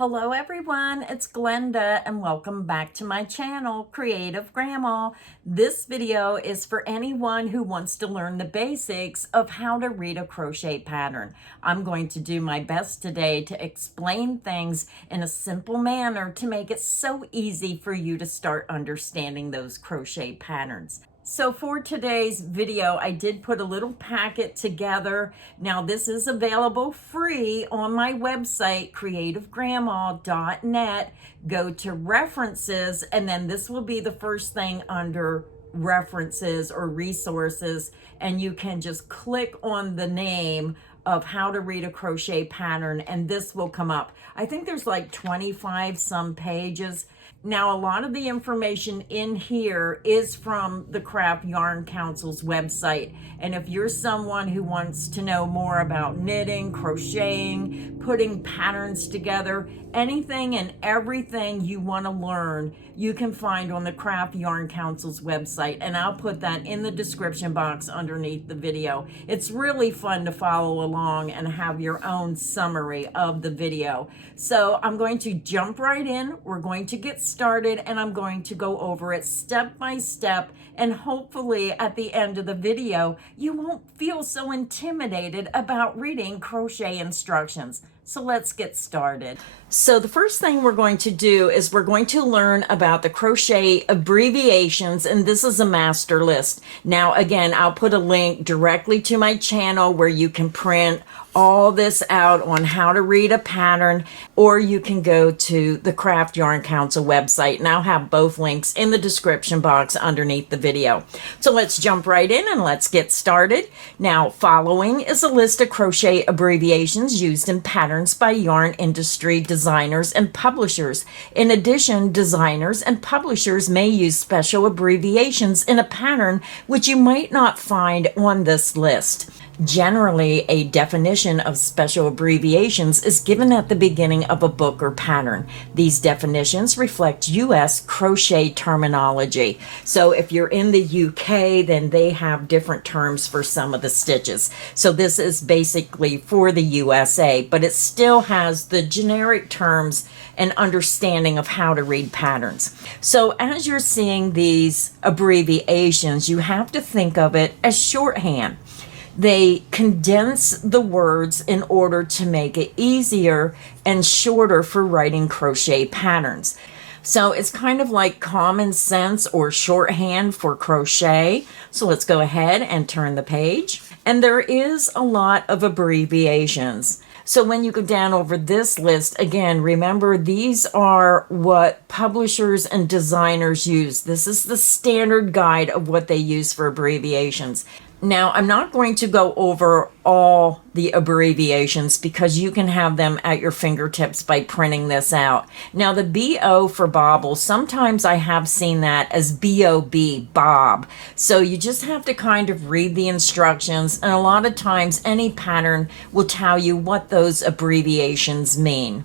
Hello everyone, it's Glenda and welcome back to my channel, Creative Grandma. This video is for anyone who wants to learn the basics of how to read a crochet pattern. I'm going to do my best today to explain things in a simple manner to make it so easy for you to start understanding those crochet patterns. So for today's video, I did put a little packet together. Now this is available free on my website, creativegrandma.net. Go to references, and then this will be the first thing under references or resources, and you can just click on the name of how to read a crochet pattern, and this will come up. I think there's like 25 some pages. Now, a lot of the information in here is from the Craft Yarn Council's website. And if you're someone who wants to know more about knitting, crocheting, putting patterns together, anything and everything you want to learn, you can find on the Craft Yarn Council's website. And I'll put that in the description box underneath the video. It's really fun to follow along and have your own summary of the video. So I'm going to jump right in. We're going to get started, and I'm going to go over it step by step, and hopefully at the end of the video you won't feel so intimidated about reading crochet instructions. So let's get started. So the first thing we're going to do is we're going to learn about the crochet abbreviations, and this is a master list. Now again, I'll put a link directly to my channel where you can print all this out on how to read a pattern, or you can go to the Craft Yarn Council website, and I'll have both links in the description box underneath the video. So let's jump right in and let's get started. Now, following is a list of crochet abbreviations used in patterns by yarn industry designers and publishers. In addition, designers and publishers may use special abbreviations in a pattern which you might not find on this list. Generally, a definition of special abbreviations is given at the beginning of a book or pattern. These definitions reflect U.S. crochet terminology. So if you're in the UK, then they have different terms for some of the stitches. So this is basically for the USA, but it still has the generic terms and understanding of how to read patterns. So as you're seeing these abbreviations, you have to think of it as shorthand. They condense the words in order to make it easier and shorter for writing crochet patterns. So it's kind of like common sense or shorthand for crochet. So let's go ahead and turn the page. And there is a lot of abbreviations. So when you go down over this list, again, remember these are what publishers and designers use. This is the standard guide of what they use for abbreviations. Now, I'm not going to go over all the abbreviations because you can have them at your fingertips by printing this out. Now, the B-O for bobble, sometimes I have seen that as B-O-B, bob. So you just have to kind of read the instructions, and a lot of times any pattern will tell you what those abbreviations mean.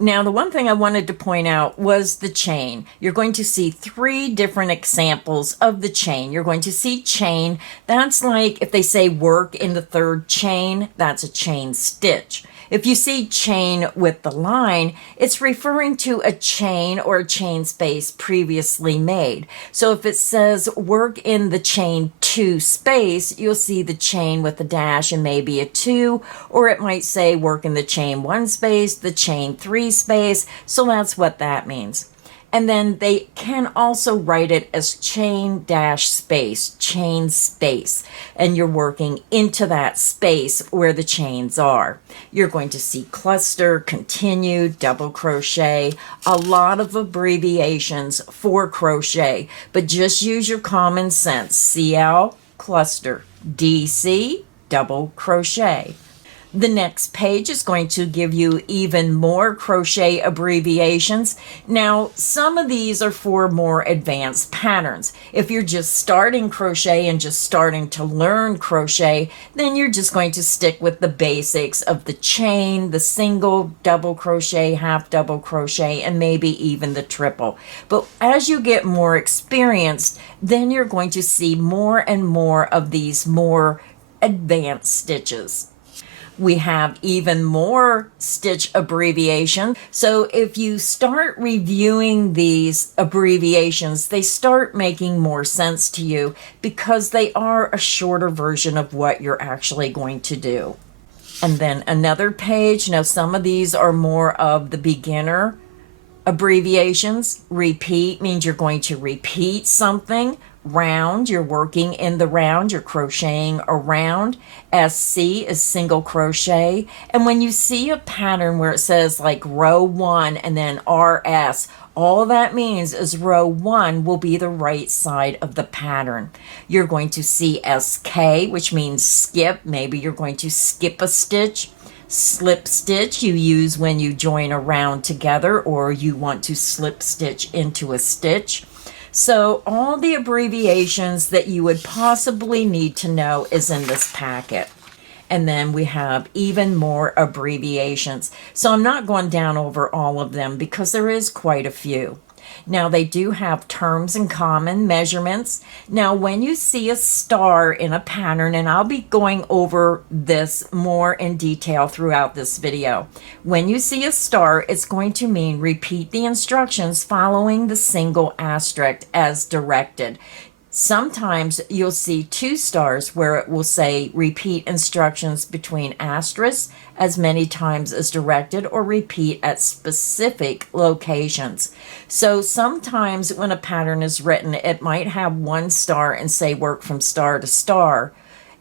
Now, the one thing I wanted to point out was the chain. You're going to see 3 different examples of the chain. You're going to see chain. That's like if they say work in the 3rd chain, that's a chain stitch. If you see chain with the line, it's referring to a chain or a chain space previously made. So if it says work in the chain 2 space, you'll see the chain with a dash and maybe a 2, or it might say work in the chain 1 space, the chain 3 space. So that's what that means. And then they can also write it as chain dash space, chain space, and you're working into that space where the chains are. You're going to see cluster, continue, double crochet, a lot of abbreviations for crochet, but just use your common sense. CL, cluster, DC, double crochet. The next page is going to give you even more crochet abbreviations. Now, some of these are for more advanced patterns. If you're just starting crochet and just starting to learn crochet, then you're just going to stick with the basics of the chain, the single, double crochet, half double crochet, and maybe even the triple. But as you get more experienced, then you're going to see more and more of these more advanced stitches. We have even more stitch abbreviation. So if you start reviewing these abbreviations, they start making more sense to you because they are a shorter version of what you're actually going to do. And then another page. Now some of these are more of the beginner abbreviations. Repeat means you're going to repeat something. Round, you're working in the round, you're crocheting around. SC is single crochet. And when you see a pattern where it says like row 1 and then RS, all that means is row 1 will be the right side of the pattern. You're going to see SK, which means skip. Maybe you're going to skip a stitch. Slip stitch you use when you join a round together or you want to slip stitch into a stitch. So all the abbreviations that you would possibly need to know is in this packet. And then we have even more abbreviations. So I'm not going down over all of them because there is quite a few. Now they do have terms in common, measurements. Now when you see a star in a pattern, and I'll be going over this more in detail throughout this video. When you see a star, it's going to mean repeat the instructions following the single asterisk as directed. Sometimes you'll see 2 stars where it will say repeat instructions between asterisks as many times as directed or repeat at specific locations. So sometimes when a pattern is written, it might have 1 star and say work from star to star.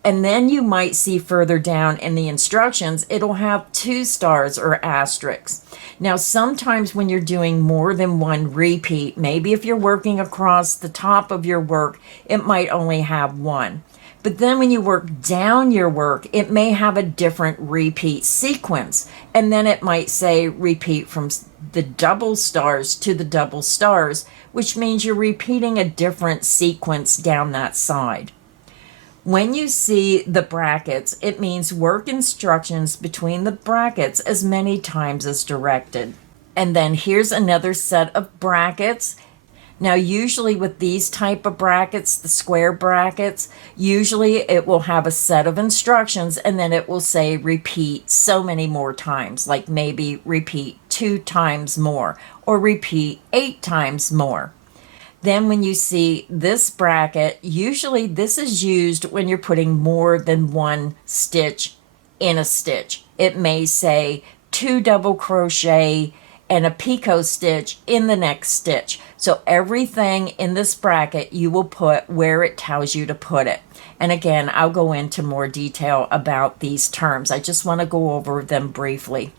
And then you might see further down in the instructions, it'll have 2 stars or asterisks. Now, sometimes when you're doing more than 1 repeat, maybe if you're working across the top of your work, it might only have 1. But then when you work down your work, it may have a different repeat sequence. And then it might say repeat from the double stars to the double stars, which means you're repeating a different sequence down that side. When you see the brackets, it means work instructions between the brackets as many times as directed. And then here's another set of brackets. Now usually with these type of brackets, the square brackets, usually it will have a set of instructions and then it will say repeat so many more times, like maybe repeat 2 times more or repeat 8 times more. Then when you see this bracket, usually this is used when you're putting more than 1 stitch in a stitch. It may say 2 double crochet and a picot stitch in the next stitch. So everything in this bracket you will put where it tells you to put it. And again, I'll go into more detail about these terms. I just want to go over them briefly.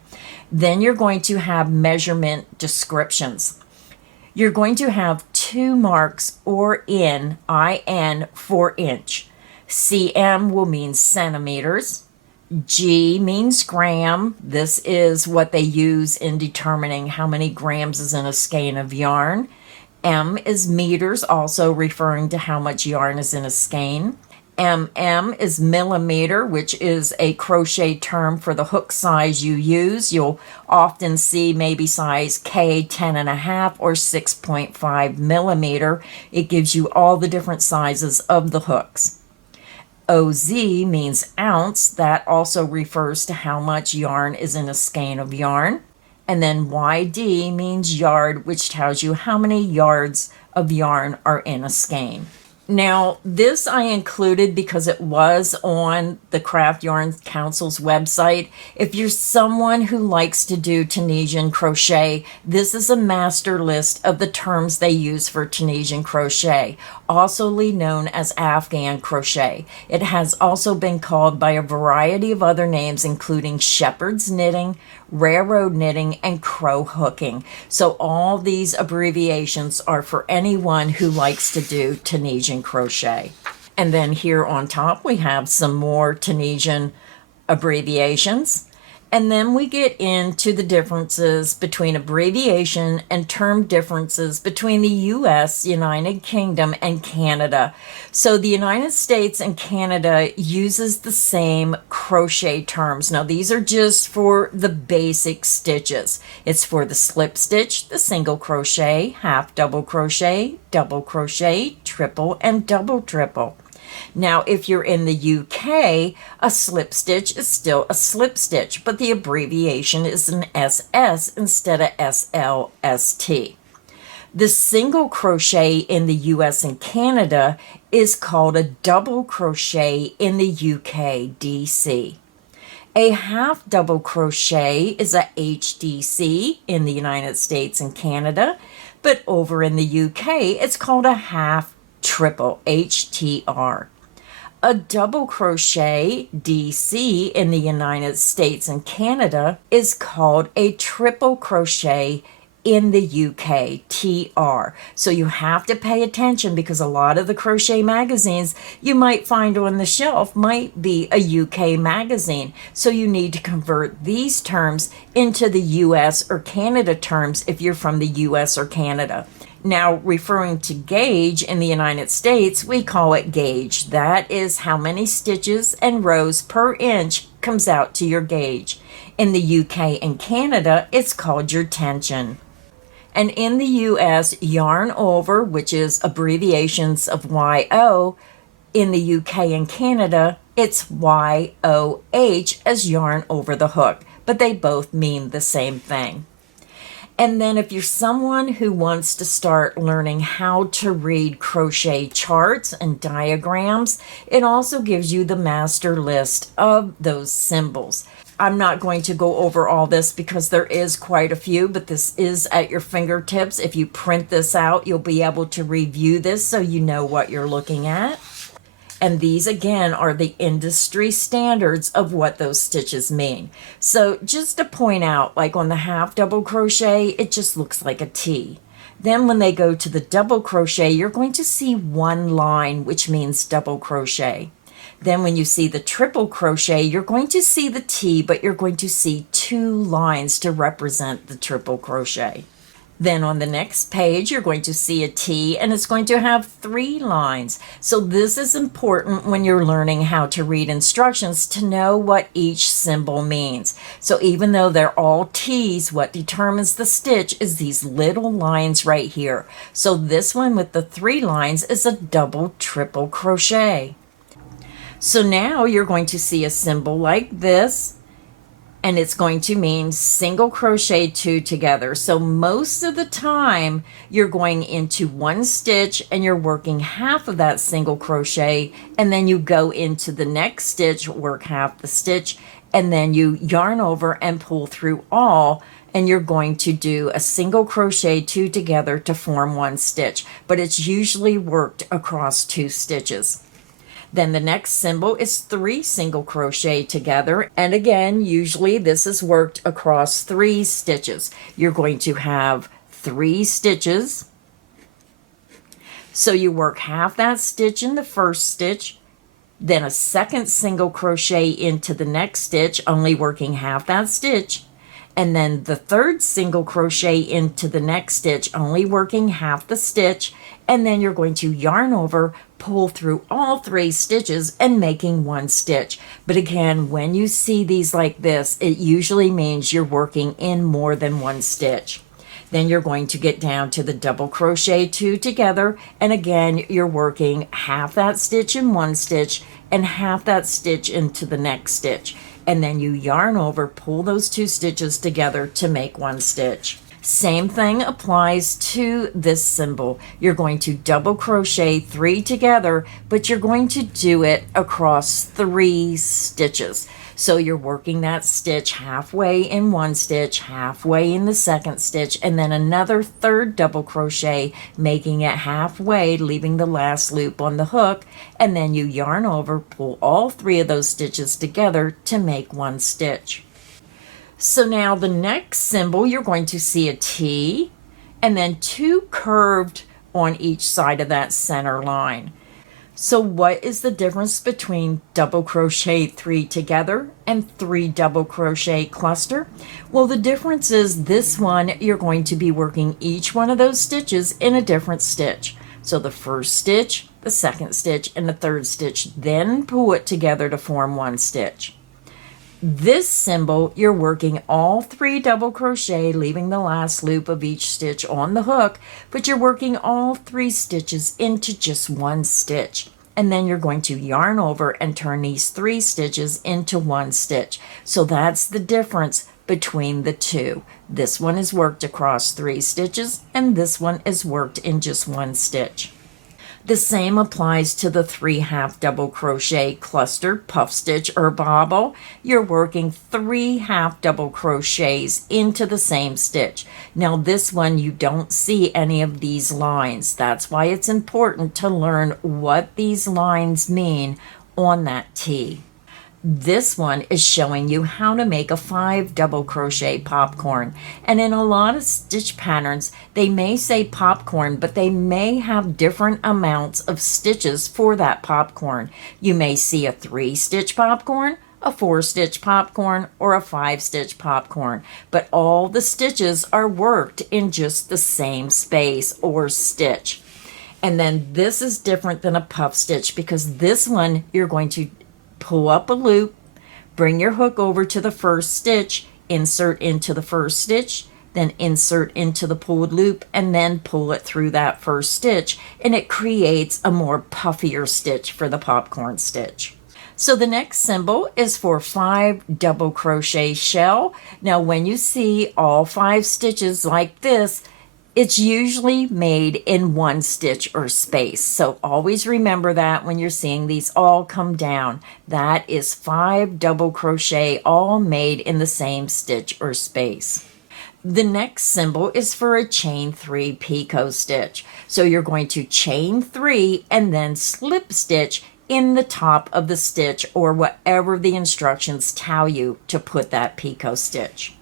Then you're going to have measurement descriptions. You're going to have 2 marks or in for inch. cm will mean centimeters. G means gram. This is what they use in determining how many grams is in a skein of yarn. M is meters, also referring to how much yarn is in a skein. MM is millimeter, which is a crochet term for the hook size you use. You'll often see maybe size K 10.5 or 6.5 millimeter. It gives you all the different sizes of the hooks. OZ means ounce. That also refers to how much yarn is in a skein of yarn. And then YD means yard, which tells you how many yards of yarn are in a skein. Now, this I included because it was on the Craft Yarn Council's website. If you're someone who likes to do Tunisian crochet, this is a master list of the terms they use for Tunisian crochet, also known as Afghan crochet. It has also been called by a variety of other names, including shepherd's knitting, railroad knitting, and crow hooking. So all these abbreviations are for anyone who likes to do Tunisian crochet. And then here on top we have some more Tunisian abbreviations. And then we get into the differences between abbreviation and term differences between the US, United Kingdom, and Canada. So the United States and Canada uses the same crochet terms. Now these are just for the basic stitches. It's for the slip stitch, the single crochet, half double crochet, triple, and double triple. Now, if you're in the UK, a slip stitch is still a slip stitch, but the abbreviation is an SS instead of SLST. The single crochet in the US and Canada is called a double crochet in the UK DC. A half double crochet is a HDC in the United States and Canada, but over in the UK, it's called a half triple, HTR. A double crochet DC in the United States and Canada is called a triple crochet in the UK, TR. So you have to pay attention because a lot of the crochet magazines you might find on the shelf might be a UK magazine. So you need to convert these terms into the US or Canada terms if you're from the US or Canada. Now, referring to gauge in the United States, we call it gauge. That is how many stitches and rows per inch comes out to your gauge. In the UK and Canada, it's called your tension. And in the US, yarn over, which is abbreviations of YO, in the UK and Canada, it's YOH as yarn over the hook, but they both mean the same thing. And then if you're someone who wants to start learning how to read crochet charts and diagrams, it also gives you the master list of those symbols. I'm not going to go over all this because there is quite a few, but this is at your fingertips. If you print this out, you'll be able to review this so you know what you're looking at. And these, again, are the industry standards of what those stitches mean. So just to point out, like on the half double crochet, it just looks like a T. Then when they go to the double crochet, you're going to see one line, which means double crochet. Then when you see the triple crochet, you're going to see the T, but you're going to see two lines to represent the triple crochet. Then on the next page, you're going to see a T, and it's going to have 3 lines. So this is important when you're learning how to read instructions to know what each symbol means. So even though they're all T's, what determines the stitch is these little lines right here. So this one with the 3 lines is a double triple crochet. So now you're going to see a symbol like this, and it's going to mean single crochet 2 together. So most of the time you're going into 1 stitch and you're working half of that single crochet, and then you go into the next stitch, work half the stitch, and then you yarn over and pull through all, and you're going to do a single crochet 2 together to form 1 stitch, but it's usually worked across 2 stitches. Then the next symbol is 3 single crochet together. And again, usually this is worked across 3 stitches. You're going to have 3 stitches. So you work half that stitch in the first stitch, then a second single crochet into the next stitch, only working half that stitch, and then the third single crochet into the next stitch, only working half the stitch, and then you're going to yarn over, pull through all 3 stitches and making 1 stitch. But again, when you see these like this, it usually means you're working in more than 1 stitch. Then you're going to get down to the double crochet 2 together, and again you're working half that stitch in 1 stitch and half that stitch into the next stitch, and then you yarn over, pull those 2 stitches together to make 1 stitch. Same thing applies to this symbol. You're going to double crochet 3 together, but you're going to do it across 3 stitches. So you're working that stitch halfway in 1 stitch, halfway in the second stitch, and then another third double crochet, making it halfway, leaving the last loop on the hook, and then you yarn over, pull all 3 of those stitches together to make 1 stitch. So now the next symbol, you're going to see a T and then 2 curved on each side of that center line. So what is the difference between double crochet 3 together and 3 double crochet cluster? Well, the difference is this one, you're going to be working each one of those stitches in a different stitch. So the first stitch, the second stitch, and the third stitch, then pull it together to form 1 stitch. This symbol, you're working all 3 double crochet, leaving the last loop of each stitch on the hook, but you're working all 3 stitches into just 1 stitch. and then you're going to yarn over and turn these 3 stitches into 1 stitch. So that's the difference between the two. This one is worked across 3 stitches, and this one is worked in just 1 stitch. The same applies to the 3 half double crochet cluster, puff stitch, or bobble. You're working 3 half double crochets into the same stitch. Now this one, you don't see any of these lines. That's why it's important to learn what these lines mean on that T. This one is showing you how to make a 5 double crochet popcorn. And in a lot of stitch patterns, they may say popcorn, but they may have different amounts of stitches for that popcorn. You may see a 3-stitch popcorn, a 4-stitch popcorn, or a 5-stitch popcorn. But all the stitches are worked in just the same space or stitch. And then this is different than a puff stitch, because this one you're going to pull up a loop, bring your hook over to the first stitch, insert into the first stitch, then insert into the pulled loop, and then pull it through that first stitch, and it creates a more puffier stitch for the popcorn stitch. So the next symbol is for 5 double crochet shell. Now when you see all 5 stitches like this, it's usually made in 1 stitch or space. So always remember that when you're seeing these all come down. That is 5 double crochet all made in the same stitch or space. The next symbol is for a chain 3 picot stitch. So you're going to chain 3 and then slip stitch in the top of the stitch, or whatever the instructions tell you to put that picot stitch.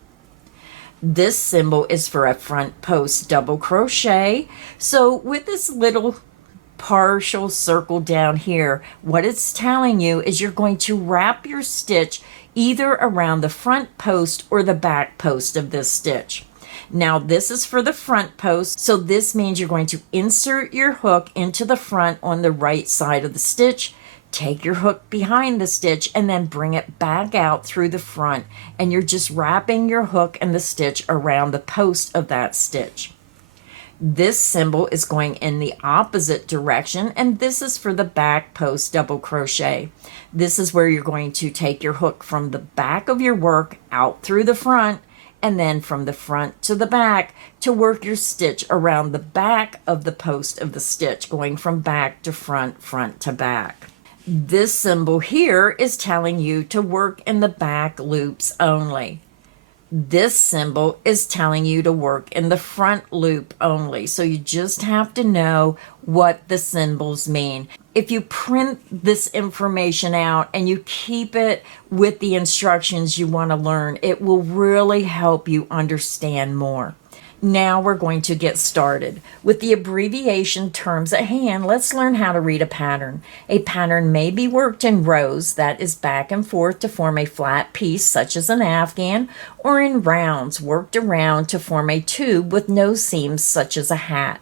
This symbol is for a front post double crochet. So with this little partial circle down here, what it's telling you is you're going to wrap your stitch either around the front post or the back post of this stitch. Now this is for the front post, so this means you're going to insert your hook into the front on the right side of the stitch, take your hook behind the stitch, and then bring it back out through the front, and you're just wrapping your hook and the stitch around the post of that stitch. This symbol is going in the opposite direction, and this is for the back post double crochet. This is where you're going to take your hook from the back of your work out through the front, and then from the front to the back to work your stitch around the back of the post of the stitch, going from back to front, front to back. This symbol here is telling you to work in the back loops only. This symbol is telling you to work in the front loop only. So you just have to know what the symbols mean. If you print this information out and you keep it with the instructions you want to learn, it will really help you understand more. Now we're going to get started. With the abbreviation terms at hand, let's learn how to read a pattern. A pattern may be worked in rows, that is back and forth to form a flat piece such as an afghan, or in rounds worked around to form a tube with no seams such as a hat.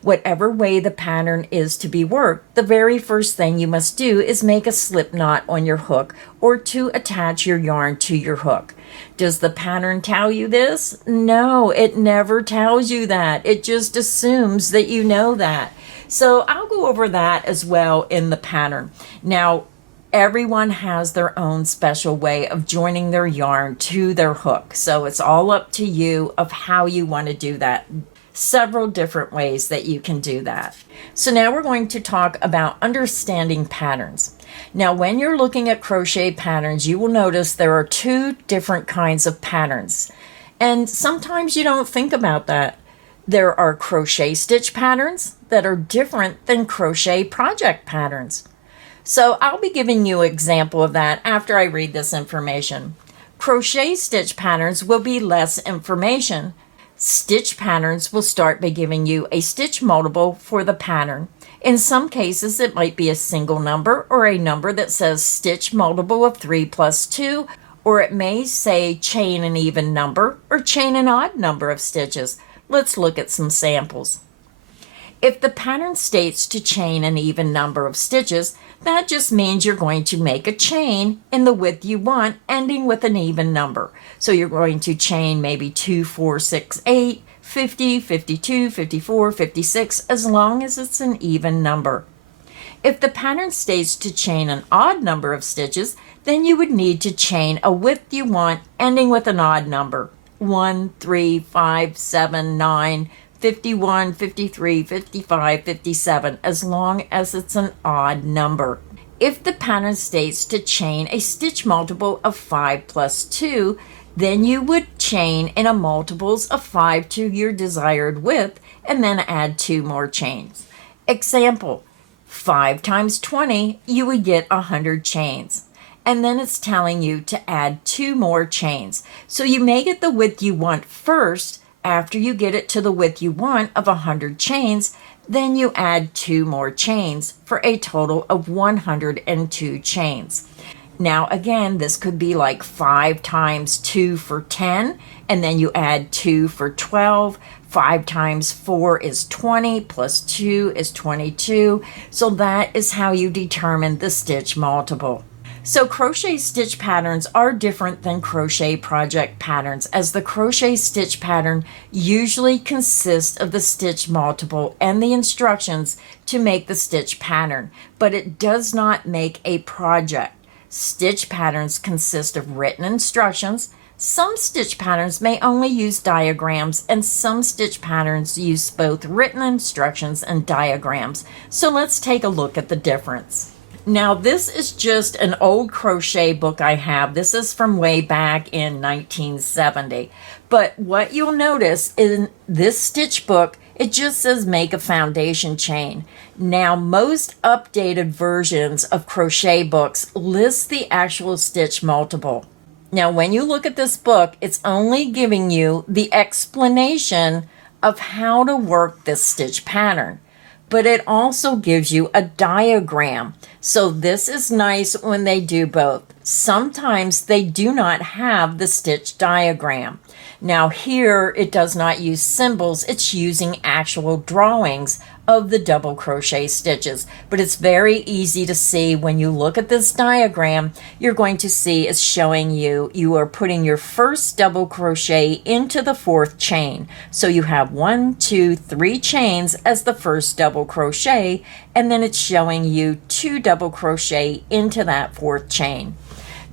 Whatever way the pattern is to be worked, the very first thing you must do is make a slip knot on your hook or to attach your yarn to your hook. Does the pattern tell you this? No, it never tells you that. It just assumes that you know that. So I'll go over that as well in the pattern. Now, everyone has their own special way of joining their yarn to their hook. So it's all up to you of how you want to do that. Several different ways that you can do that. So now we're going to talk about understanding patterns. Now, when you're looking at crochet patterns, you will notice there are 2 different kinds of patterns. And sometimes you don't think about that. There are crochet stitch patterns that are different than crochet project patterns. So I'll be giving you an example of that after I read this information. Crochet stitch patterns will be less information. Stitch patterns will start by giving you a stitch multiple for the pattern. In some cases, it might be a single number or a number that says stitch multiple of 3 plus 2, or it may say chain an even number or chain an odd number of stitches. Let's look at some samples. If the pattern states to chain an even number of stitches, that just means you're going to make a chain in the width you want, ending with an even number. So you're going to chain maybe 2, 4, 6, 8, 50, 52, 54, 56, as long as it's an even number. If the pattern states to chain an odd number of stitches, then you would need to chain a width you want ending with an odd number. 1, 3, 5, 7, 9, 51, 53, 55, 57, as long as it's an odd number. If the pattern states to chain a stitch multiple of 5 plus 2, then you would chain in a multiples of 5 to your desired width and then add 2 more chains. Example, 5 times 20, you would get 100 chains. And then it's telling you to add 2 more chains. So you may get the width you want first. After you get it to the width you want of 100 chains, then you add 2 more chains for a total of 102 chains. Now again, this could be like 5 times 2 for 10, and then you add 2 for 12. 5 times 4 is 20, plus 2 is 22. So that is how you determine the stitch multiple. So crochet stitch patterns are different than crochet project patterns, as the crochet stitch pattern usually consists of the stitch multiple and the instructions to make the stitch pattern, but it does not make a project. Stitch patterns consist of written instructions. Some stitch patterns may only use diagrams, and some stitch patterns use both written instructions and diagrams. So let's take a look at the difference. Now this is just an old crochet book I have. This is from way back in 1970. But what you'll notice in this stitch book, it just says make a foundation chain. Now most updated versions of crochet books list the actual stitch multiple. Now when you look at this book, it's only giving you the explanation of how to work this stitch pattern, but it also gives you a diagram. So this is nice when they do both. Sometimes they do not have the stitch diagram. Now here it does not use symbols, it's using actual drawings of the double crochet stitches, but it's very easy to see. When you look at this diagram, you're going to see it's showing you are putting your first double crochet into the 4th chain. So you have 1, 2, 3 chains as the first double crochet, and then it's showing you 2 double crochet into that 4th chain.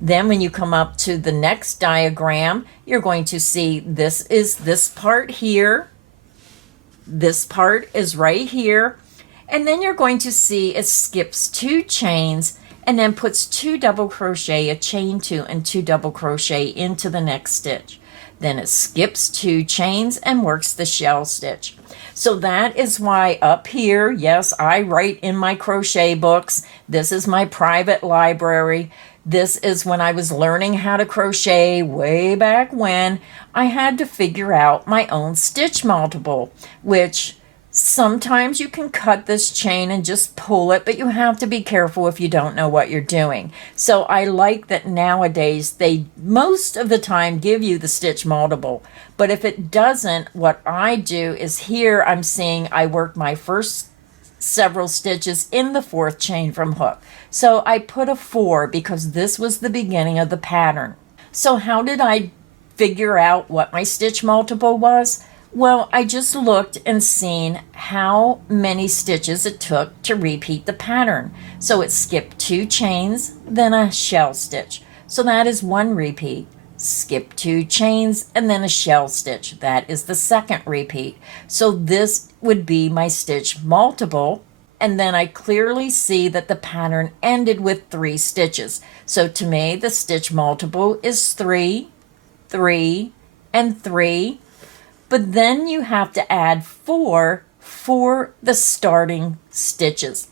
Then when you come up to the next diagram, you're going to see this is this part here. This part is right here. And then you're going to see it skips 2 chains and then puts 2 double crochet, a chain 2 and 2 double crochet into the next stitch. Then it skips 2 chains and works the shell stitch. So that is why up here, yes, I write in my crochet books. This is my private library. This is when I was learning how to crochet way back when. I had to figure out my own stitch multiple, which sometimes you can cut this chain and just pull it, but you have to be careful if you don't know what you're doing. So I like that nowadays they most of the time give you the stitch multiple, but if it doesn't, what I do is here I'm seeing I work my first several stitches in the 4th chain from hook. So I put a 4 because this was the beginning of the pattern. So how did I figure out what my stitch multiple was? Well, I just looked and seen how many stitches it took to repeat the pattern. So it skipped 2 chains, then a shell stitch. So that is 1 repeat. Skip 2 chains and then a shell stitch. That is the 2nd repeat. So this would be my stitch multiple. And then I clearly see that the pattern ended with 3 stitches. So to me, the stitch multiple is 3, 3, and 3. But then you have to add 4 for the starting stitches.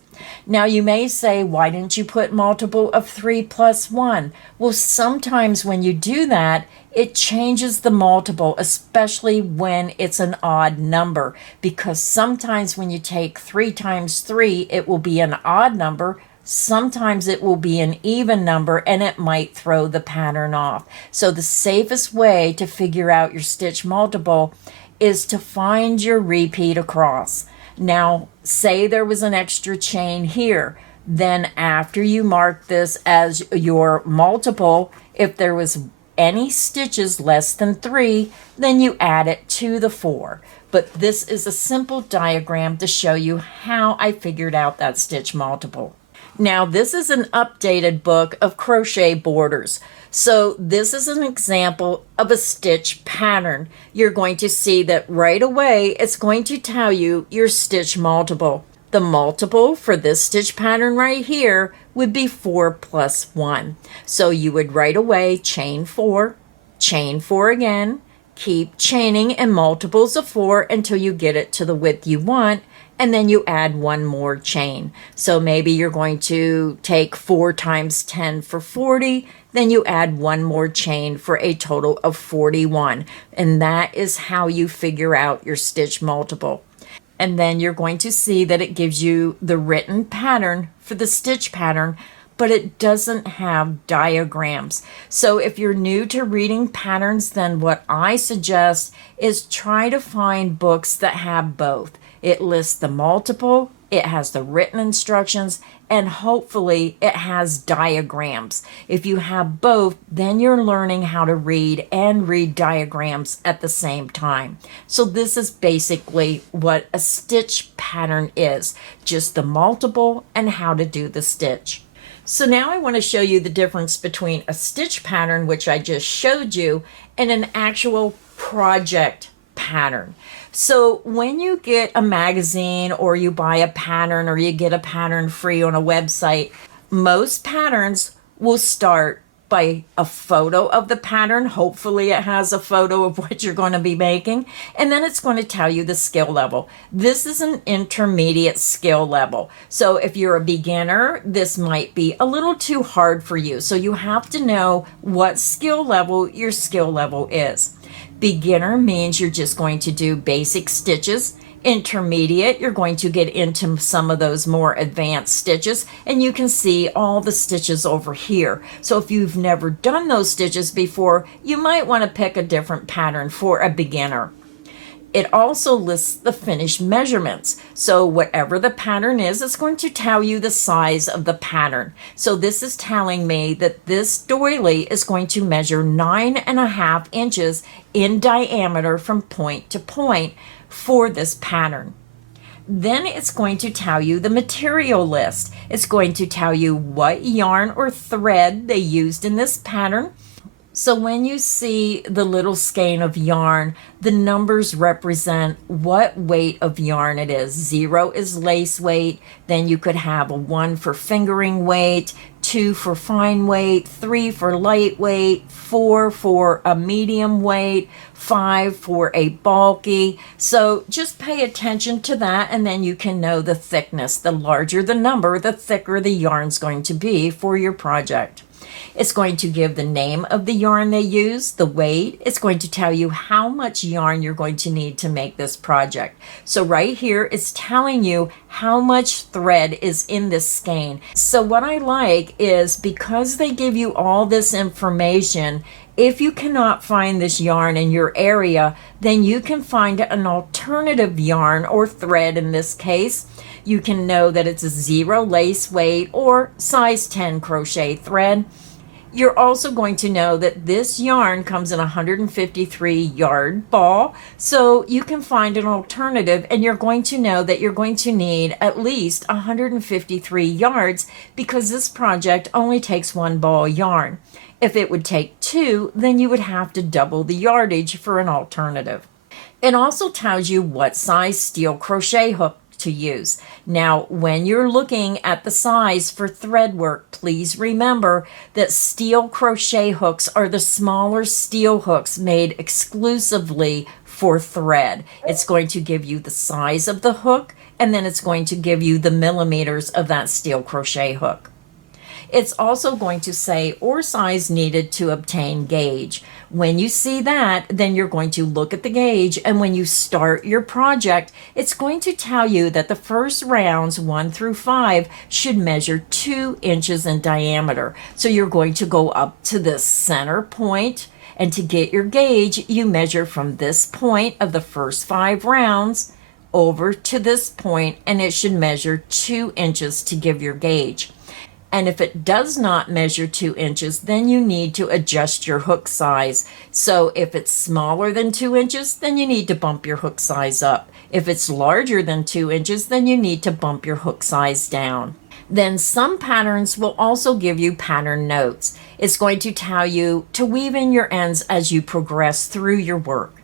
Now you may say, why didn't you put multiple of 3 plus 1? Well, sometimes when you do that, it changes the multiple, especially when it's an odd number, because sometimes when you take 3 times 3, it will be an odd number. Sometimes it will be an even number and it might throw the pattern off. So the safest way to figure out your stitch multiple is to find your repeat across. Now, say there was an extra chain here. Then after you mark this as your multiple, if there was any stitches less than 3, then you add it to the 4. But this is a simple diagram to show you how I figured out that stitch multiple. Now, this is an updated book of crochet borders. So this is an example of a stitch pattern. You're going to see that right away, it's going to tell you your stitch multiple. The multiple for this stitch pattern right here would be 4 plus 1. So you would right away chain 4 again, keep chaining in multiples of 4 until you get it to the width you want, and then you add one more chain. So maybe you're going to take 4 times 10 for 40, then you add one more chain for a total of 41. And that is how you figure out your stitch multiple. And then you're going to see that it gives you the written pattern for the stitch pattern, but it doesn't have diagrams. So if you're new to reading patterns, then what I suggest is try to find books that have both. It lists the multiple, it has the written instructions, and hopefully it has diagrams. If you have both, then you're learning how to read and read diagrams at the same time. So this is basically what a stitch pattern is, just the multiple and how to do the stitch. So now I want to show you the difference between a stitch pattern, which I just showed you, and an actual project pattern. So when you get a magazine or you buy a pattern or you get a pattern free on a website, most patterns will start by a photo of the pattern. Hopefully it has a photo of what you're going to be making, and then it's going to tell you the skill level. This is an intermediate skill level. So if you're a beginner, this might be a little too hard for you. So you have to know what skill level your skill level is. Beginner means you're just going to do basic stitches. Intermediate, you're going to get into some of those more advanced stitches, and you can see all the stitches over here. So if you've never done those stitches before, you might want to pick a different pattern for a beginner. It also lists the finished measurements. So whatever the pattern is, it's going to tell you the size of the pattern. So this is telling me that this doily is going to measure 9.5 inches in diameter from point to point for this pattern. Then it's going to tell you the material list. It's going to tell you what yarn or thread they used in this pattern. So when you see the little skein of yarn, the numbers represent what weight of yarn it is. 0 is lace weight, then you could have a 1 for fingering weight, 2 for fine weight, 3 for lightweight, 4 for a medium weight, 5 for a bulky. So just pay attention to that, and then you can know the thickness. The larger the number, the thicker the yarn's going to be for your project. It's going to give the name of the yarn they use, the weight. It's going to tell you how much yarn you're going to need to make this project. So right here, it's telling you how much thread is in this skein. So what I like is because they give you all this information, if you cannot find this yarn in your area, then you can find an alternative yarn or thread in this case. You can know that it's a 0 lace weight or size 10 crochet thread. You're also going to know that this yarn comes in a 153 yard ball, so you can find an alternative, and you're going to know that you're going to need at least 153 yards because this project only takes 1 ball yarn. If it would take 2, then you would have to double the yardage for an alternative. It also tells you what size steel crochet hook to use. Now, when you're looking at the size for thread work, please remember that steel crochet hooks are the smaller steel hooks made exclusively for thread. It's going to give you the size of the hook, and then it's going to give you the millimeters of that steel crochet hook. It's also going to say or size needed to obtain gauge. When you see that, then you're going to look at the gauge, and when you start your project, it's going to tell you that the first rounds 1 through 5 should measure 2 inches in diameter. So you're going to go up to the center point, and to get your gauge, you measure from this point of the first 5 rounds over to this point, and it should measure 2 inches to give your gauge. And if it does not measure 2 inches, then you need to adjust your hook size. So if it's smaller than 2 inches, then you need to bump your hook size up. If it's larger than 2 inches, then you need to bump your hook size down. Then some patterns will also give you pattern notes. It's going to tell you to weave in your ends as you progress through your work.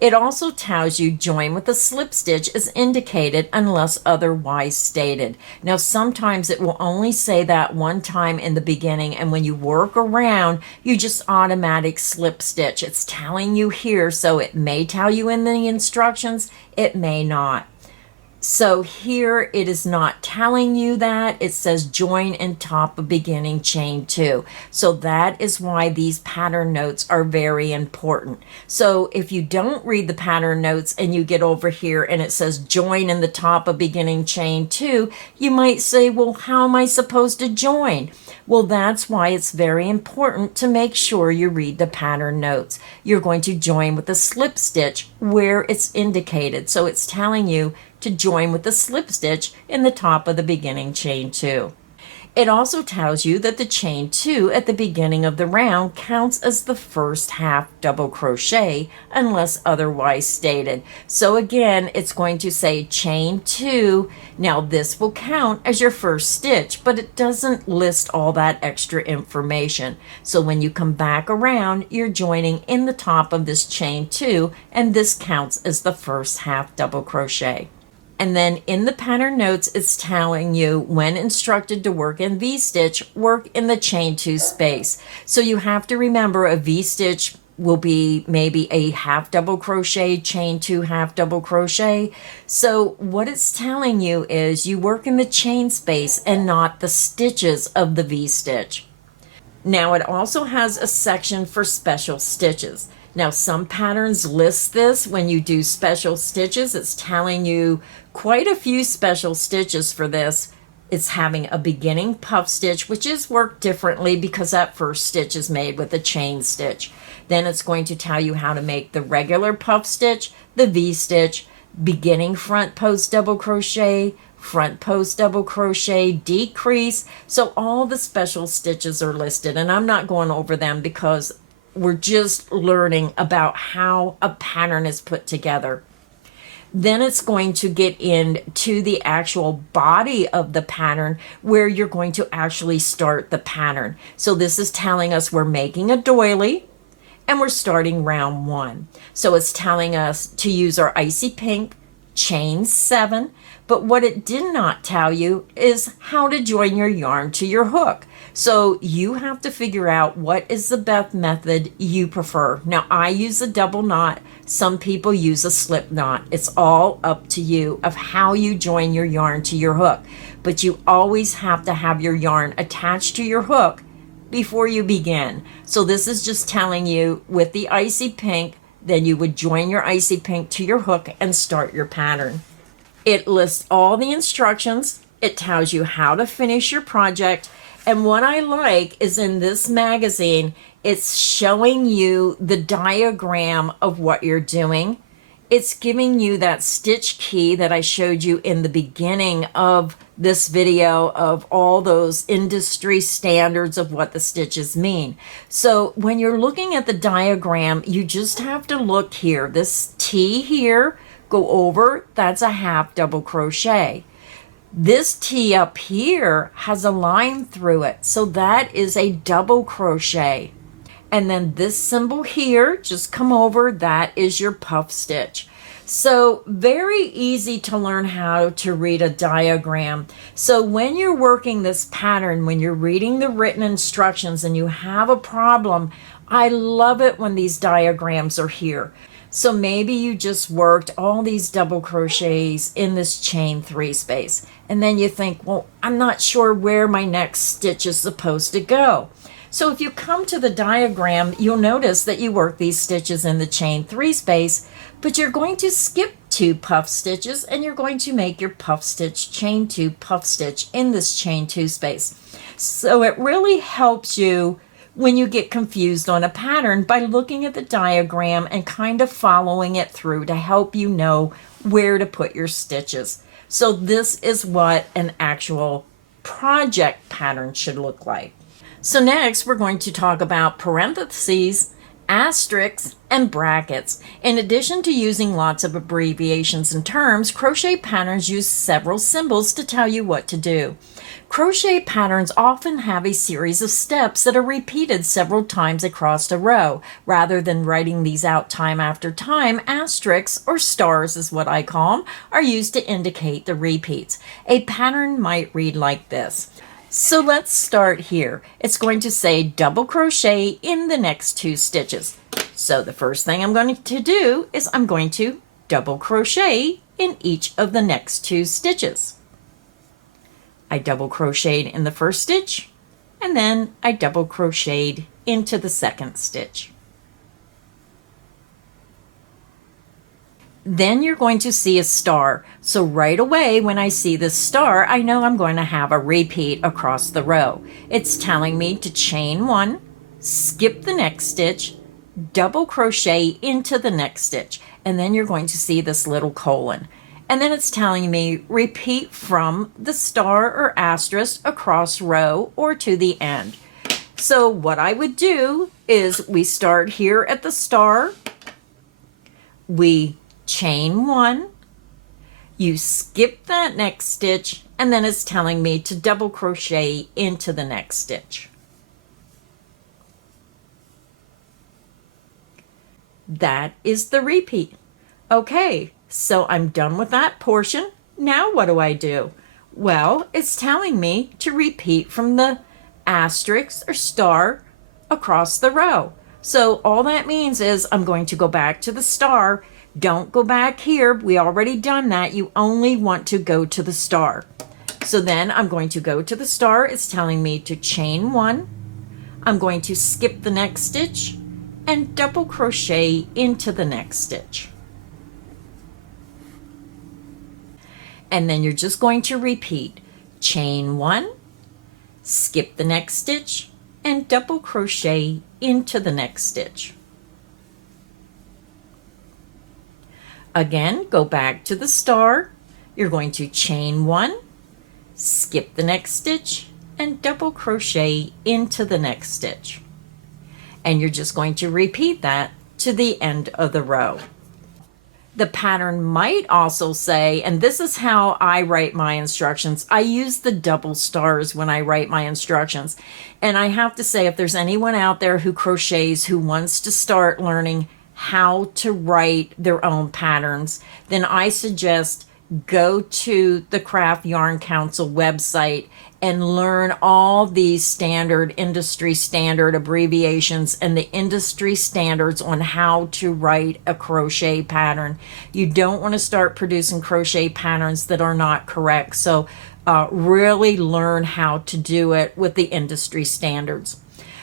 It also tells you join with a slip stitch is indicated unless otherwise stated. Now sometimes it will only say that one time in the beginning, and when you work around you just automatic slip stitch. It's telling you here, so it may tell you in the instructions, it may not. So here it is not telling you that. It says join in top of beginning chain 2. So that is why these pattern notes are very important. So if you don't read the pattern notes and you get over here and it says join in the top of beginning chain 2, you might say, well, how am I supposed to join? Well, that's why it's very important to make sure you read the pattern notes. You're going to join with a slip stitch where it's indicated. So it's telling you to join with the slip stitch in the top of the beginning chain 2. It also tells you that the chain 2 at the beginning of the round counts as the first half double crochet unless otherwise stated. So again, it's going to say chain 2. Now this will count as your first stitch, but it doesn't list all that extra information. So when you come back around, you're joining in the top of this chain 2, and this counts as the first half double crochet. And then in the pattern notes, it's telling you when instructed to work in V-stitch, work in the chain 2 space. So you have to remember a V-stitch will be maybe a half double crochet, chain 2 half double crochet. So what it's telling you is you work in the chain space and not the stitches of the V-stitch. Now it also has a section for special stitches. Now some patterns list this when you do special stitches. It's telling you quite a few special stitches for this. It's having a beginning puff stitch, which is worked differently because that first stitch is made with a chain stitch. Then it's going to tell you how to make the regular puff stitch, the V-stitch, beginning front post double crochet, front post double crochet, decrease. So all the special stitches are listed, and I'm not going over them because we're just learning about how a pattern is put together. Then it's going to get into the actual body of the pattern where you're going to actually start the pattern. So this is telling us we're making a doily and we're starting round 1. So it's telling us to use our icy pink, chain 7, but what it did not tell you is how to join your yarn to your hook. So you have to figure out what is the best method you prefer. Now I use a double knot. Some people use a slip knot. It's all up to you of how you join your yarn to your hook. But you always have to have your yarn attached to your hook before you begin. So this is just telling you with the icy pink, then you would join your icy pink to your hook and start your pattern. It lists all the instructions. It tells you how to finish your project. And what I like is in this magazine, it's showing you the diagram of what you're doing. It's giving you that stitch key that I showed you in the beginning of this video of all those industry standards of what the stitches mean. So when you're looking at the diagram, you just have to look here. This T here, go over, that's a half double crochet. This T up here has a line through it, so that is a double crochet. And then this symbol here, just come over, that is your puff stitch. So very easy to learn how to read a diagram. So when you're working this pattern, when you're reading the written instructions and you have a problem, I love it when these diagrams are here. So maybe you just worked all these double crochets in this chain 3 space. And then you think, well, I'm not sure where my next stitch is supposed to go. So if you come to the diagram, you'll notice that you work these stitches in the chain 3 space, but you're going to skip 2 puff stitches and you're going to make your puff stitch, chain 2 puff stitch in this chain 2 space. So it really helps you when you get confused on a pattern by looking at the diagram and kind of following it through to help you know where to put your stitches. So this is what an actual project pattern should look like. So next we're going to talk about parentheses, asterisks, and brackets. In addition to using lots of abbreviations and terms, crochet patterns use several symbols to tell you what to do. Crochet patterns often have a series of steps that are repeated several times across a row. Rather than writing these out time after time, asterisks, or stars is what I call them, are used to indicate the repeats. A pattern might read like this. So let's start here. It's going to say double crochet in the next 2 stitches. So the first thing I'm going to do is I'm going to double crochet in each of the next 2 stitches. I double crocheted in the first stitch, and then I double crocheted into the second stitch. Then you're going to see a star. So right away when I see this star, I know I'm going to have a repeat across the row. It's telling me to chain 1, skip the next stitch, double crochet into the next stitch, and then you're going to see this little colon. And then it's telling me repeat from the star or asterisk across row or to the end. So what I would do is we start here at the star, we chain 1, you skip that next stitch, and then it's telling me to double crochet into the next stitch. That is the repeat. Okay, so I'm done with that portion. Now what do? Well, it's telling me to repeat from the asterisk or star across the row. So all that means is I'm going to go back to the star. Don't go back here. We already done that. You only want to go to the star. So then I'm going to go to the star. It's telling me to chain 1. I'm going to skip the next stitch and double crochet into the next stitch. And then you're just going to repeat chain 1, skip the next stitch, and double crochet into the next stitch. Again, go back to the star. You're going to chain 1, skip the next stitch, and double crochet into the next stitch. And you're just going to repeat that to the end of the row. The pattern might also say, and this is how I write my instructions, I use the double stars when I write my instructions. And I have to say, if there's anyone out there who crochets who wants to start learning how to write their own patterns, then I suggest go to the Craft Yarn Council website and learn all these standard industry standard abbreviations and the industry standards on how to write a crochet pattern. You don't want to start producing crochet patterns that are not correct. So really learn how to do it with the industry standards.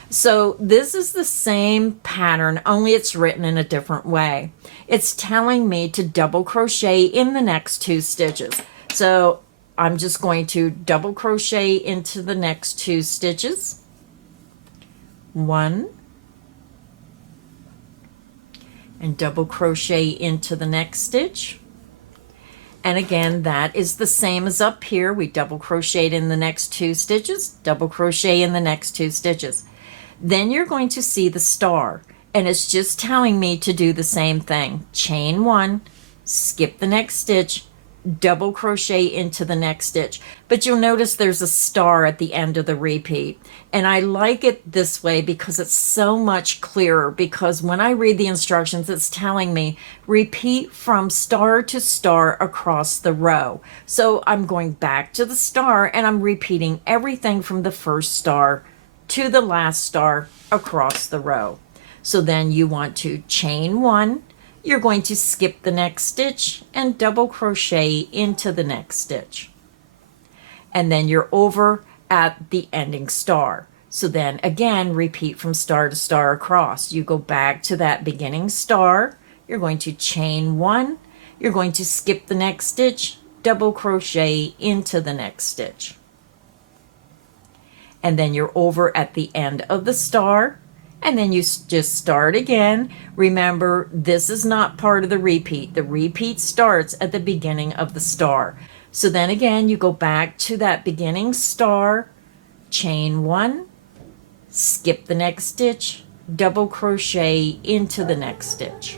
So this is the same pattern, only it's written in a different way. It's telling me to double crochet in the next 2 stitches. So I'm just going to double crochet into the next 2 stitches. 1, and double crochet into the next stitch. And again, that is the same as up here. We double crocheted in the next 2 stitches, double crochet in the next 2 stitches. Then you're going to see the star, and it's just telling me to do the same thing. Chain 1, skip the next stitch, double crochet into the next stitch. But you'll notice there's a star at the end of the repeat. And I like it this way because it's so much clearer, because when I read the instructions, it's telling me repeat from star to star across the row. So I'm going back to the star and I'm repeating everything from the first star to the last star across the row. So then you want to chain 1, you're going to skip the next stitch and double crochet into the next stitch. And then you're over at the ending star. So then again, repeat from star to star across. You go back to that beginning star, you're going to chain 1, you're going to skip the next stitch, double crochet into the next stitch. And then you're over at the end of the star, and then you just start again. Remember, this is not part of the repeat. The repeat starts at the beginning of the star. So then again, you go back to that beginning star, chain 1, skip the next stitch, double crochet into the next stitch.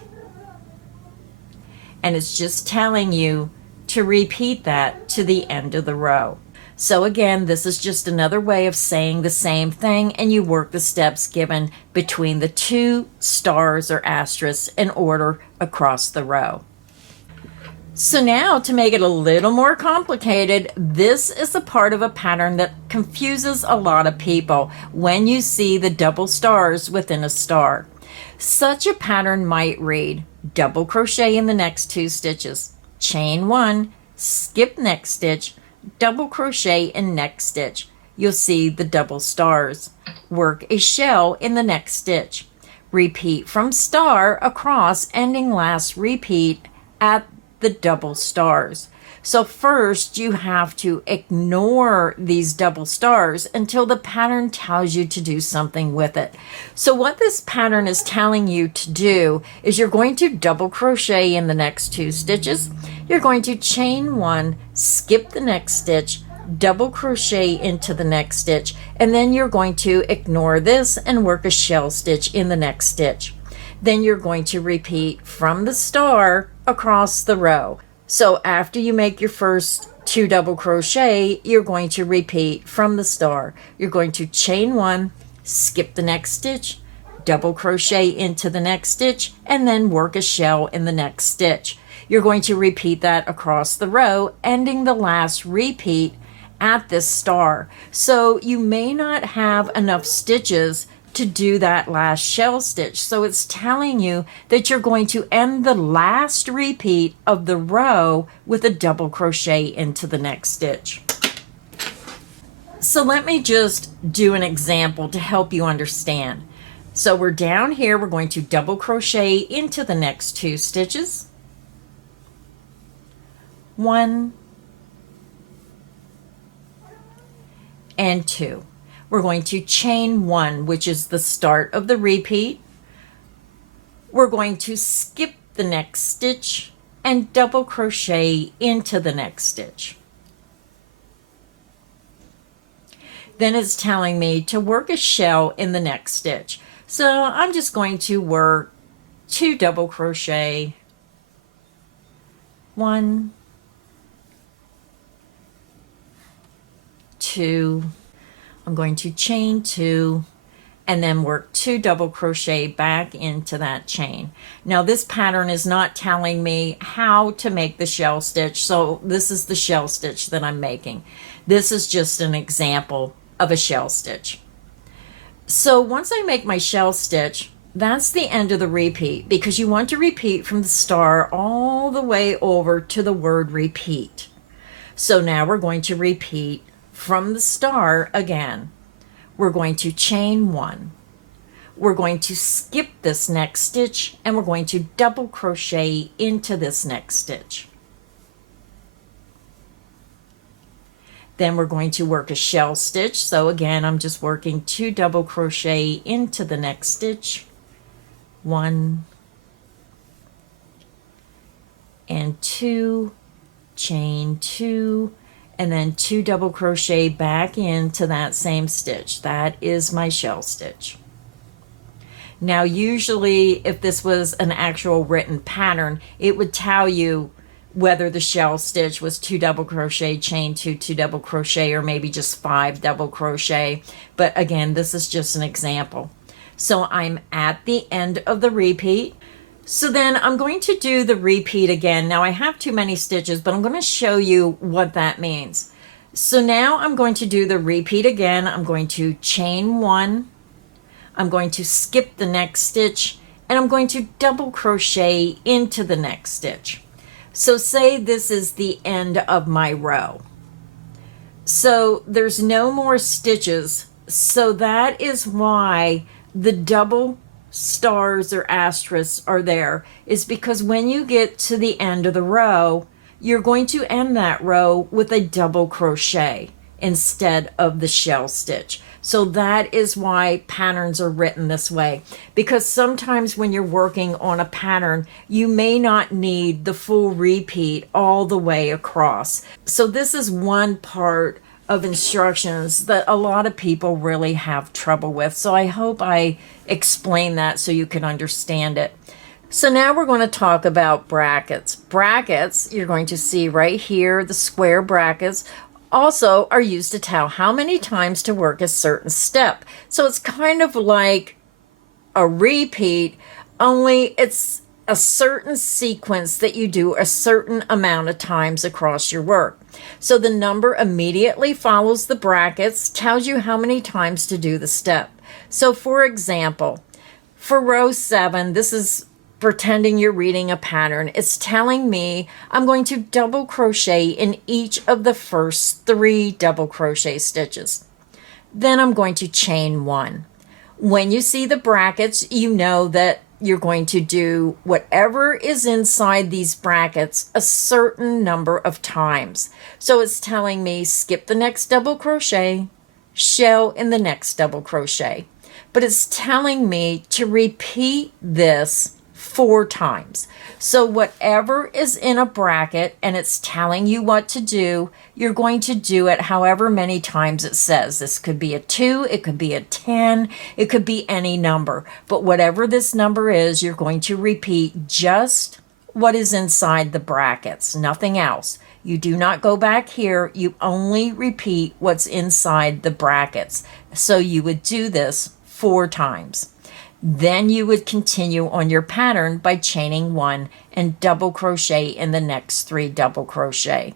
And it's just telling you to repeat that to the end of the row. So again, this is just another way of saying the same thing, and you work the steps given between the 2 stars or asterisks in order across the row. So now, to make it a little more complicated, this is a part of a pattern that confuses a lot of people when you see the double stars within a star. Such a pattern might read, double crochet in the next 2 stitches, chain 1, skip next stitch, double crochet in next stitch. You'll see the double stars. Work a shell in the next stitch. Repeat from star across, ending last repeat at the double stars. So first you have to ignore these double stars until the pattern tells you to do something with it. So what this pattern is telling you to do is you're going to double crochet in the next 2 stitches. You're going to chain 1, skip the next stitch, double crochet into the next stitch, and then you're going to ignore this and work a shell stitch in the next stitch. Then you're going to repeat from the star across the row. So after you make your first 2 double crochet, you're going to repeat from the star. You're going to chain 1, skip the next stitch, double crochet into the next stitch, and then work a shell in the next stitch. You're going to repeat that across the row, ending the last repeat at this star. So you may not have enough stitches to do that last shell stitch. So it's telling you that you're going to end the last repeat of the row with a double crochet into the next stitch. So let me just do an example to help you understand. So we're down here, we're going to double crochet into the next 2 stitches. 1 and 2. We're going to chain 1, which is the start of the repeat. We're going to skip the next stitch and double crochet into the next stitch. Then it's telling me to work a shell in the next stitch. So I'm just going to work 2 double crochet, 1, 2, I'm going to chain 2 and then work 2 double crochet back into that chain. Now this pattern is not telling me how to make the shell stitch, so this is the shell stitch that I'm making. This is just an example of a shell stitch. So once I make my shell stitch, that's the end of the repeat, because you want to repeat from the star all the way over to the word repeat. So now we're going to repeat from the star again. We're going to chain 1. We're going to skip this next stitch and we're going to double crochet into this next stitch. Then we're going to work a shell stitch. So again, I'm just working 2 double crochet into the next stitch. 1 and 2, chain 2, and then 2 double crochet back into that same stitch. That is my shell stitch. Now usually if this was an actual written pattern, it would tell you whether the shell stitch was 2 double crochet, chain 2, 2 double crochet, or maybe just 5 double crochet. But again, this is just an example. So I'm at the end of the repeat. So then I'm going to do the repeat again. Now I have too many stitches, but I'm going to show you what that means. So now I'm going to do the repeat again. I'm going to chain 1. I'm going to skip the next stitch, and I'm going to double crochet into the next stitch. So say this is the end of my row. So there's no more stitches. So that is why the double stars or asterisks are there, is because when you get to the end of the row, you're going to end that row with a double crochet instead of the shell stitch. So that is why patterns are written this way, because sometimes when you're working on a pattern, you may not need the full repeat all the way across. So this is one part of instructions that a lot of people really have trouble with. So I hope I explain that so you can understand it. So now we're going to talk about brackets. Brackets, you're going to see right here, the square brackets also are used to tell how many times to work a certain step. So it's kind of like a repeat, only it's a certain sequence that you do a certain amount of times across your work. So the number immediately follows the brackets, tells you how many times to do the step. So for example, for row 7, this is pretending you're reading a pattern. It's telling me I'm going to double crochet in each of the first 3 double crochet stitches. Then I'm going to chain 1. When you see the brackets, you know that you're going to do whatever is inside these brackets a certain number of times. So it's telling me skip the next double crochet, shell in the next double crochet. But it's telling me to repeat this 4 times. So whatever is in a bracket and it's telling you what to do, you're going to do it however many times it says. This could be a 2, it could be a 10, it could be any number. But whatever this number is, you're going to repeat just what is inside the brackets, nothing else. You do not go back here, you only repeat what's inside the brackets. So you would do this 4 times. Then you would continue on your pattern by chaining 1 and double crochet in the next 3 double crochet.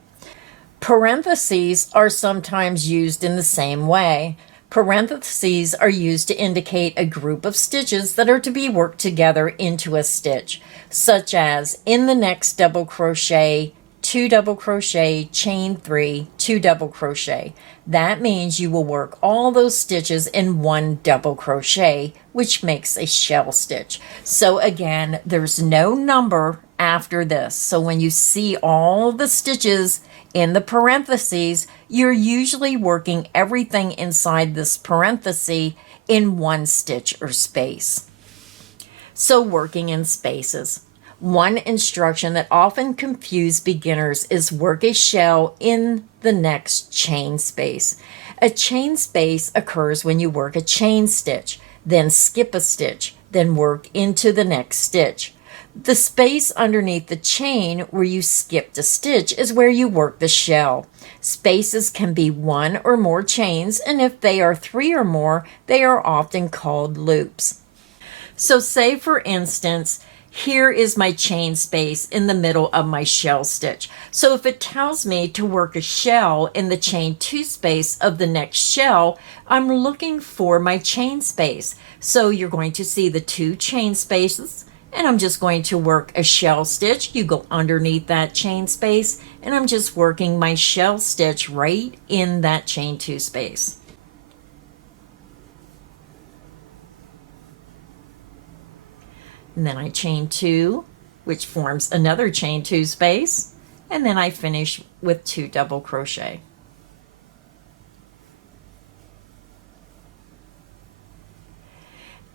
Parentheses are sometimes used in the same way. Parentheses are used to indicate a group of stitches that are to be worked together into a stitch, such as in the next double crochet, 2 double crochet, chain 3, 2 double crochet. That means you will work all those stitches in 1 double crochet, which makes a shell stitch. So again, there's no number after this. So when you see all the stitches in the parentheses, you're usually working everything inside this parenthesis in 1 stitch or space. So working in spaces. One instruction that often confuses beginners is work a shell in the next chain space. A chain space occurs when you work a chain stitch, then skip a stitch, then work into the next stitch. The space underneath the chain where you skipped a stitch is where you work the shell. Spaces can be 1 or more chains, and if they are 3 or more, they are often called loops. So say for instance, here is my chain space in the middle of my shell stitch. So if it tells me to work a shell in the chain 2 space of the next shell, I'm looking for my chain space. So you're going to see the 2 chain spaces, and I'm just going to work a shell stitch. You go underneath that chain space, and I'm just working my shell stitch right in that chain 2 space. And then I chain 2, which forms another chain 2 space, and then I finish with 2 double crochet.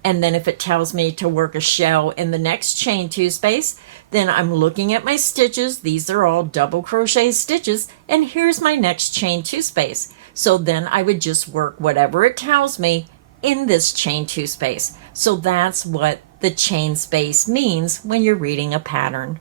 And then if it tells me to work a shell in the next chain 2 space, then I'm looking at my stitches. These are all double crochet stitches, and here's my next chain 2 space. So then I would just work whatever it tells me in this chain 2 space. So that's what the chain space means when you're reading a pattern.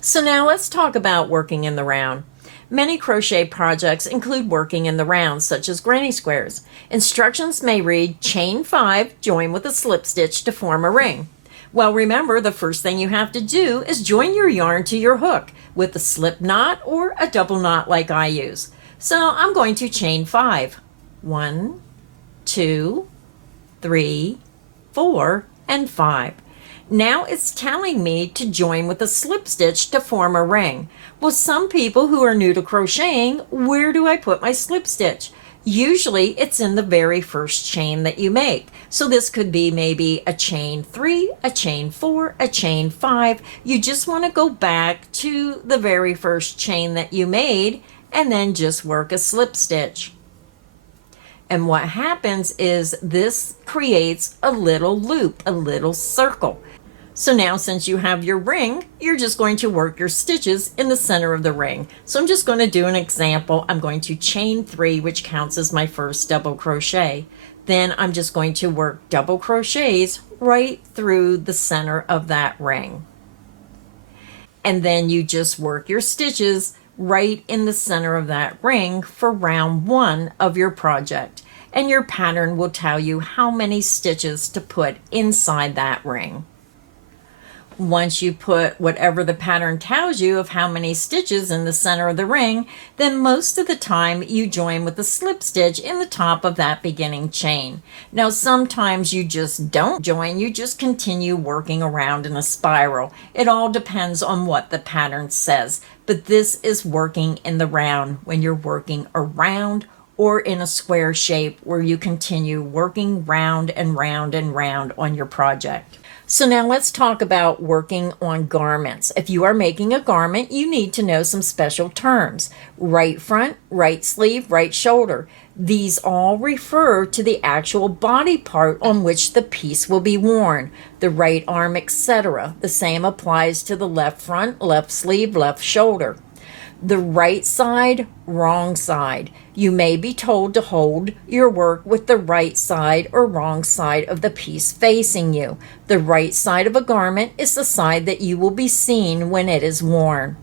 So now let's talk about working in the round. Many crochet projects include working in the round, such as granny squares. Instructions may read chain 5, join with a slip stitch to form a ring. Well, remember, the first thing you have to do is join your yarn to your hook with a slip knot or a double knot like I use. So I'm going to chain 5. 1, 2, 3, 4, and 5. Now it's telling me to join with a slip stitch to form a ring. Well, some people who are new to crocheting, where do I put my slip stitch? Usually it's in the very first chain that you make. So this could be maybe a chain 3, a chain 4, a chain 5. You just want to go back to the very first chain that you made and then just work a slip stitch. And what happens is this creates a little loop, a little circle. So now since you have your ring, you're just going to work your stitches in the center of the ring. So I'm just going to do an example. I'm going to chain 3, which counts as my first double crochet. Then I'm just going to work double crochets right through the center of that ring. And then you just work your stitches right in the center of that ring for round 1 of your project. And your pattern will tell you how many stitches to put inside that ring. Once you put whatever the pattern tells you of how many stitches in the center of the ring, then most of the time you join with a slip stitch in the top of that beginning chain. Now sometimes you just don't join, you just continue working around in a spiral. It all depends on what the pattern says, but this is working in the round when you're working around or in a square shape where you continue working round and round and round on your project. So now let's talk about working on garments. If you are making a garment, you need to know some special terms. Right front, right sleeve, right shoulder. These all refer to the actual body part on which the piece will be worn. The right arm, etc. The same applies to the left front, left sleeve, left shoulder. The right side, wrong side. You may be told to hold your work with the right side or wrong side of the piece facing you. The right side of a garment is the side that you will be seen when it is worn.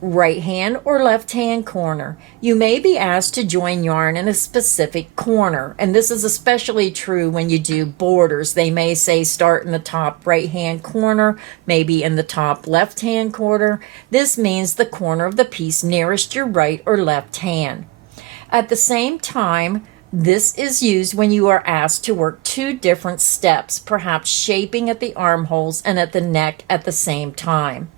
Right hand or left hand corner. You may be asked to join yarn in a specific corner, and this is especially true when you do borders. They may say start in the top right hand corner, maybe in the top left hand corner. This means the corner of the piece nearest your right or left hand. At the same time, this is used when you are asked to work 2 different steps, perhaps shaping at the armholes and at the neck at the same time.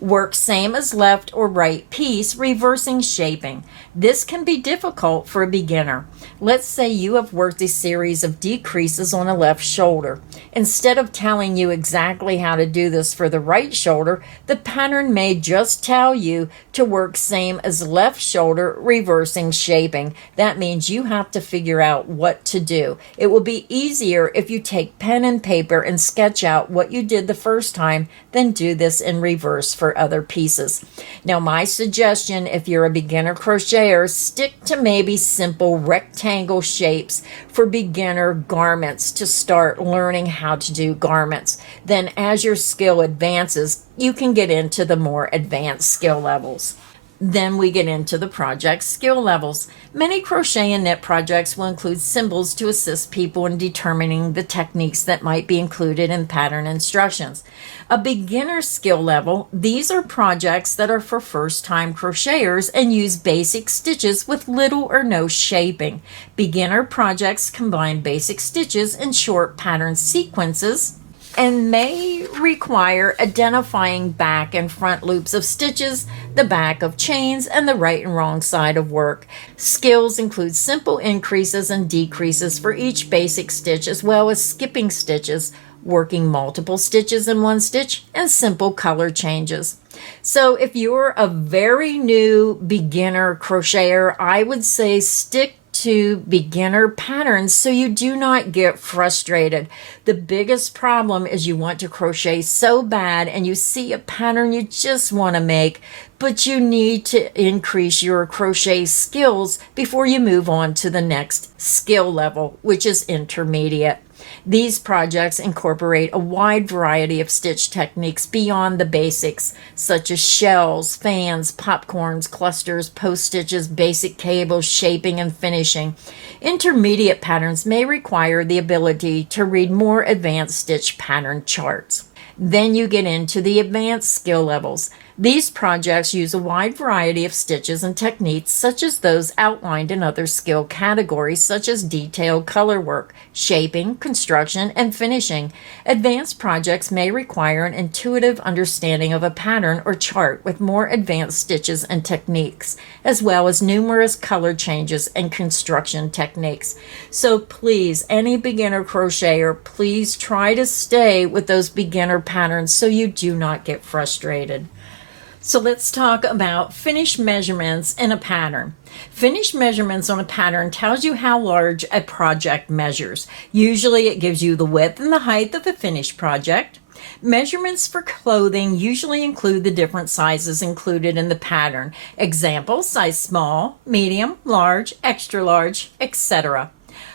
Work same as left or right piece, reversing shaping. This can be difficult for a beginner. Let's say you have worked a series of decreases on a left shoulder. Instead of telling you exactly how to do this for the right shoulder, the pattern may just tell you to work same as left shoulder, reversing shaping. That means you have to figure out what to do. It will be easier if you take pen and paper and sketch out what you did the first time, then do this in reverse for other pieces. Now, my suggestion, if you're a beginner crocheter, stick to maybe simple rectangle shapes for beginner garments to start learning how to do garments. Then as your skill advances, you can get into the more advanced skill levels. Then we get into the project skill levels. Many crochet and knit projects will include symbols to assist people in determining the techniques that might be included in pattern instructions. A beginner skill level, these are projects that are for first-time crocheters and use basic stitches with little or no shaping. Beginner projects combine basic stitches and short pattern sequences and may require identifying back and front loops of stitches, the back of chains, and the right and wrong side of work. Skills include simple increases and decreases for each basic stitch, as well as skipping stitches, working multiple stitches in one stitch, and simple color changes. So if you're a very new beginner crocheter, I would say stick to beginner patterns so you do not get frustrated. The biggest problem is you want to crochet so bad and you see a pattern you just want to make, but you need to increase your crochet skills before you move on to the next skill level, which is intermediate. These projects incorporate a wide variety of stitch techniques beyond the basics, such as shells, fans, popcorns, clusters, post stitches, basic cables, shaping, and finishing. Intermediate patterns may require the ability to read more advanced stitch pattern charts. Then you get into the advanced skill levels. These projects use a wide variety of stitches and techniques, such as those outlined in other skill categories, such as detailed color work, shaping, construction, and finishing. Advanced projects may require an intuitive understanding of a pattern or chart with more advanced stitches and techniques, as well as numerous color changes and construction techniques. So please, any beginner crocheter, please try to stay with those beginner patterns so you do not get frustrated. So let's talk about finished measurements in a pattern. Finished measurements on a pattern tells you how large a project measures. Usually it gives you the width and the height of a finished project. Measurements for clothing usually include the different sizes included in the pattern. Example, size small, medium, large, extra large, etc.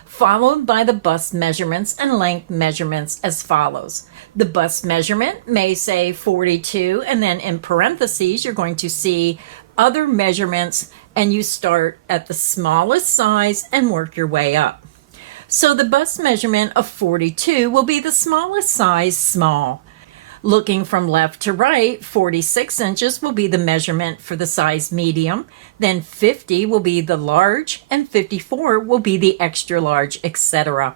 Followed by the bust measurements and length measurements as follows. The bust measurement may say 42, and then in parentheses you're going to see other measurements, and you start at the smallest size and work your way up. So the bust measurement of 42 will be the smallest size, small. Looking from left to right, 46 inches will be the measurement for the size medium, then 50 will be the large, and 54 will be the extra large, etc.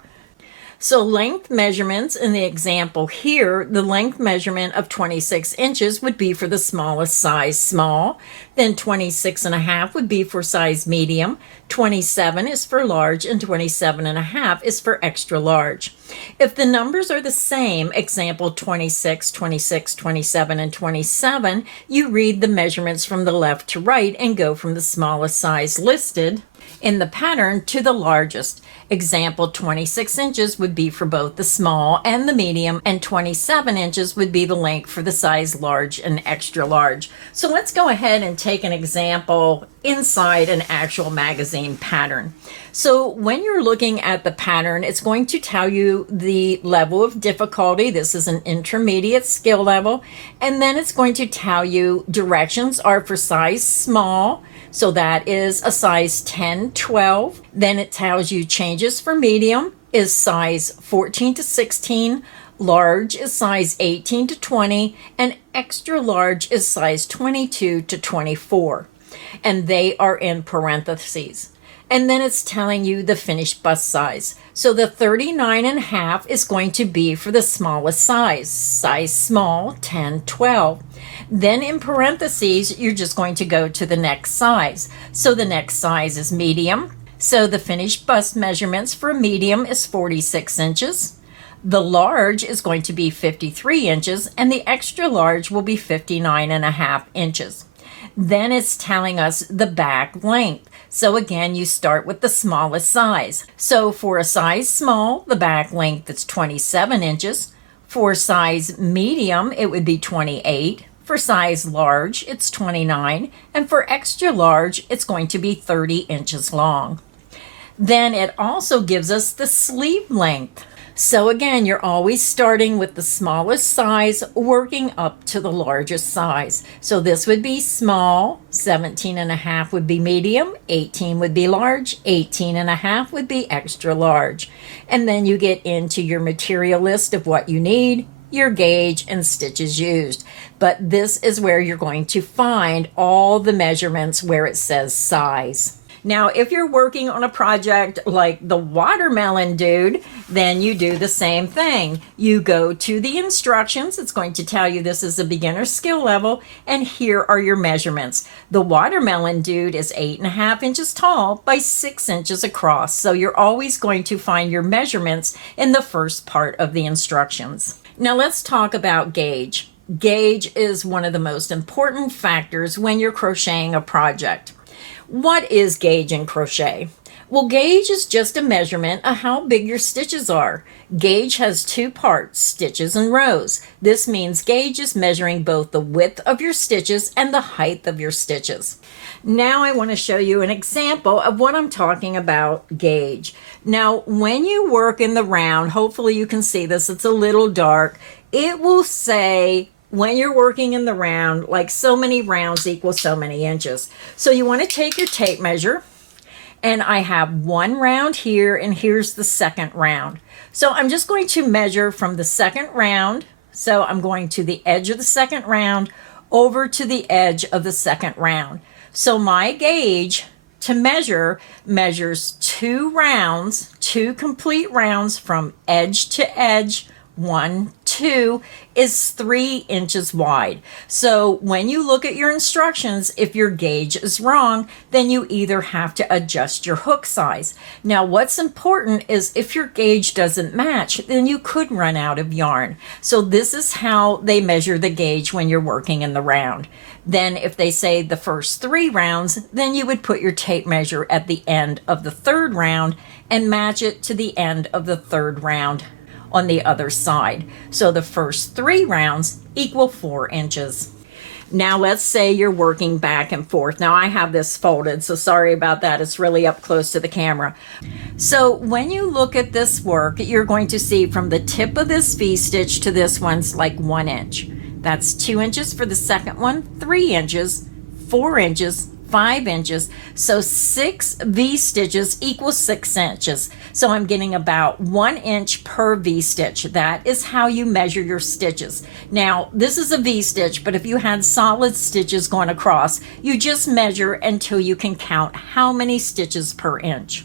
So length measurements in the example here, the length measurement of 26 inches would be for the smallest size, small. Then 26 and a half would be for size medium. 27 is for large, and 27 and a half is for extra large. If the numbers are the same, example 26, 26, 27, and 27, you read the measurements from the left to right and go from the smallest size listed in the pattern to the largest. Example 26 inches would be for both the small and the medium, and 27 inches would be the length for the size large and extra large. So let's go ahead and take an example inside an actual magazine pattern. So when you're looking at the pattern, it's going to tell you the level of difficulty. This is an intermediate skill level. And then it's going to tell you directions are for size small. So that is a size 10, 12. Then it tells you changes for medium is size 14 to 16. Large is size 18 to 20. And extra large is size 22 to 24. And they are in parentheses. And then it's telling you the finished bust size. So the 39 and a half is going to be for the smallest size, size small, 10, 12. Then in parentheses, you're just going to go to the next size. So the next size is medium. So the finished bust measurements for medium is 46 inches. The large is going to be 53 inches, and the extra large will be 59 and a half inches. Then it's telling us the back length. So again, you start with the smallest size. So for a size small, the back length is 27 inches. For size medium, it would be 28. For size large, it's 29. And for extra large, it's going to be 30 inches long. Then it also gives us the sleeve length. So again, you're always starting with the smallest size, working up to the largest size. So this would be small, 17 and a half would be medium, 18 would be large, 18 and a half would be extra large. And then you get into your material list of what you need, your gauge, and stitches used. But this is where you're going to find all the measurements where it says size. Now, if you're working on a project like the watermelon dude, then you do the same thing. You go to the instructions. It's going to tell you this is a beginner skill level, and here are your measurements. The watermelon dude is 8.5 inches tall by 6 inches across. So you're always going to find your measurements in the first part of the instructions. Now let's talk about gauge. Gauge is one of the most important factors when you're crocheting a project. What is gauge in crochet? Well, gauge is just a measurement of how big your stitches are. Gauge has two parts, stitches and rows. This means gauge is measuring both the width of your stitches and the height of your stitches. Now I want to show you an example of what I'm talking about gauge. Now, when you work in the round, hopefully you can see this, it's a little dark, it will say when you're working in the round, like so many rounds equal so many inches. So you want to take your tape measure, and I have one round here, and here's the second round. So I'm just going to measure from the second round. So I'm going to the edge of the second round over to the edge of the second round. So my gauge to measure measures 2 rounds, 2 complete rounds from edge to edge, 1, 2 is 3 inches wide. So when you look at your instructions, if your gauge is wrong, then you either have to adjust your hook size. Now, what's important is if your gauge doesn't match, then you could run out of yarn. So this is how they measure the gauge when you're working in the round. Then if they say the first 3 rounds, then you would put your tape measure at the end of the 3rd round and match it to the end of the 3rd round on the other side. So the first 3 rounds equal 4 inches. Now let's say you're working back and forth. Now I have this folded, so sorry about that. It's really up close to the camera. So when you look at this work, you're going to see from the tip of this V-stitch to this one's like 1 inch. That's 2 inches for the second one, 3 inches, 4 inches, 5 inches. So 6 V-stitches equals 6 inches. So I'm getting about 1 inch per V-stitch. That is how you measure your stitches. Now, this is a V-stitch, but if you had solid stitches going across, you just measure until you can count how many stitches per inch.